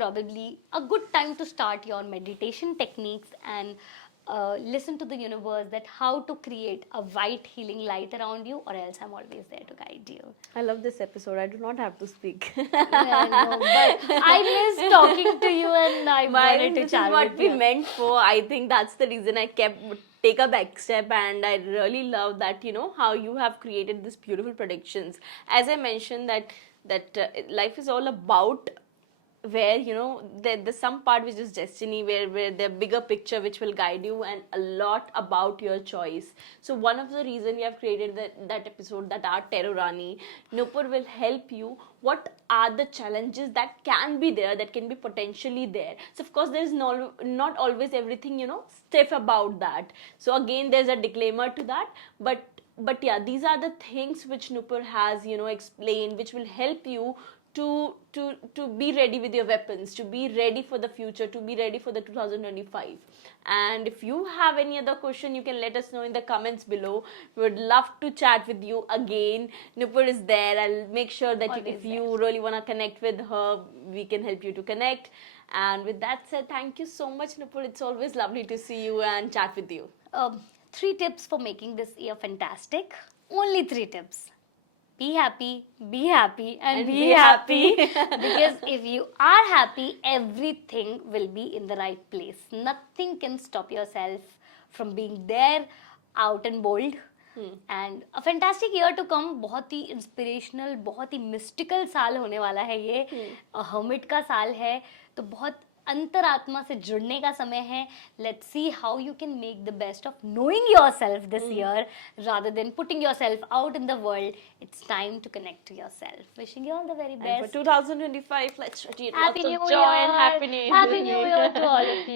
Probably a good time to start your meditation techniques and listen to the universe that how to create a white healing light around you, or else I'm always there to guide you. I love this episode. I do not have to speak. I know, but I miss talking to you and I wanted to This chat is what with we you. meant for. I think that's the reason I kept take a back step, and I really love that, you know, how you have created these beautiful predictions. As I mentioned that life is all about where, you know, there's some part which is destiny, where the bigger picture which will guide you, and a lot about your choice. So one of the reason we have created that episode, that our Tarot Rani Nupur will help you. What are the challenges that can be there, that can be potentially there? So of course there is not always everything, you know, stiff about that. So again there's a disclaimer to that, but yeah, these are the things which Nupur has, you know, explained, which will help you to be ready with your weapons, to be ready for the future, to be ready for the 2025. And if you have any other question, you can let us know in the comments below. We would love to chat with you again. Nupur is there. I'll make sure that Always if you really want to connect with her, we can help you to connect. And with that said, thank you so much, Nupur. It's always lovely to see you and chat with you. 3 tips for making this year fantastic. Only 3 tips. Be happy, and be happy. Because if you are happy, everything will be in the right place. Nothing can stop yourself from being there, out and bold. And a fantastic year to come. बहुत ही inspirational, बहुत ही mystical साल होने वाला है ये. Hermit का साल है, तो बहुत अंतरात्मा से जुड़ने का समय है. Let's see how you can make the best of knowing yourself this year rather than putting yourself out in the world. It's time to connect to yourself. Wishing you all the very And for best. 2025, let's Happy lots New of joy Year. and happiness. Happy New Year to all of you.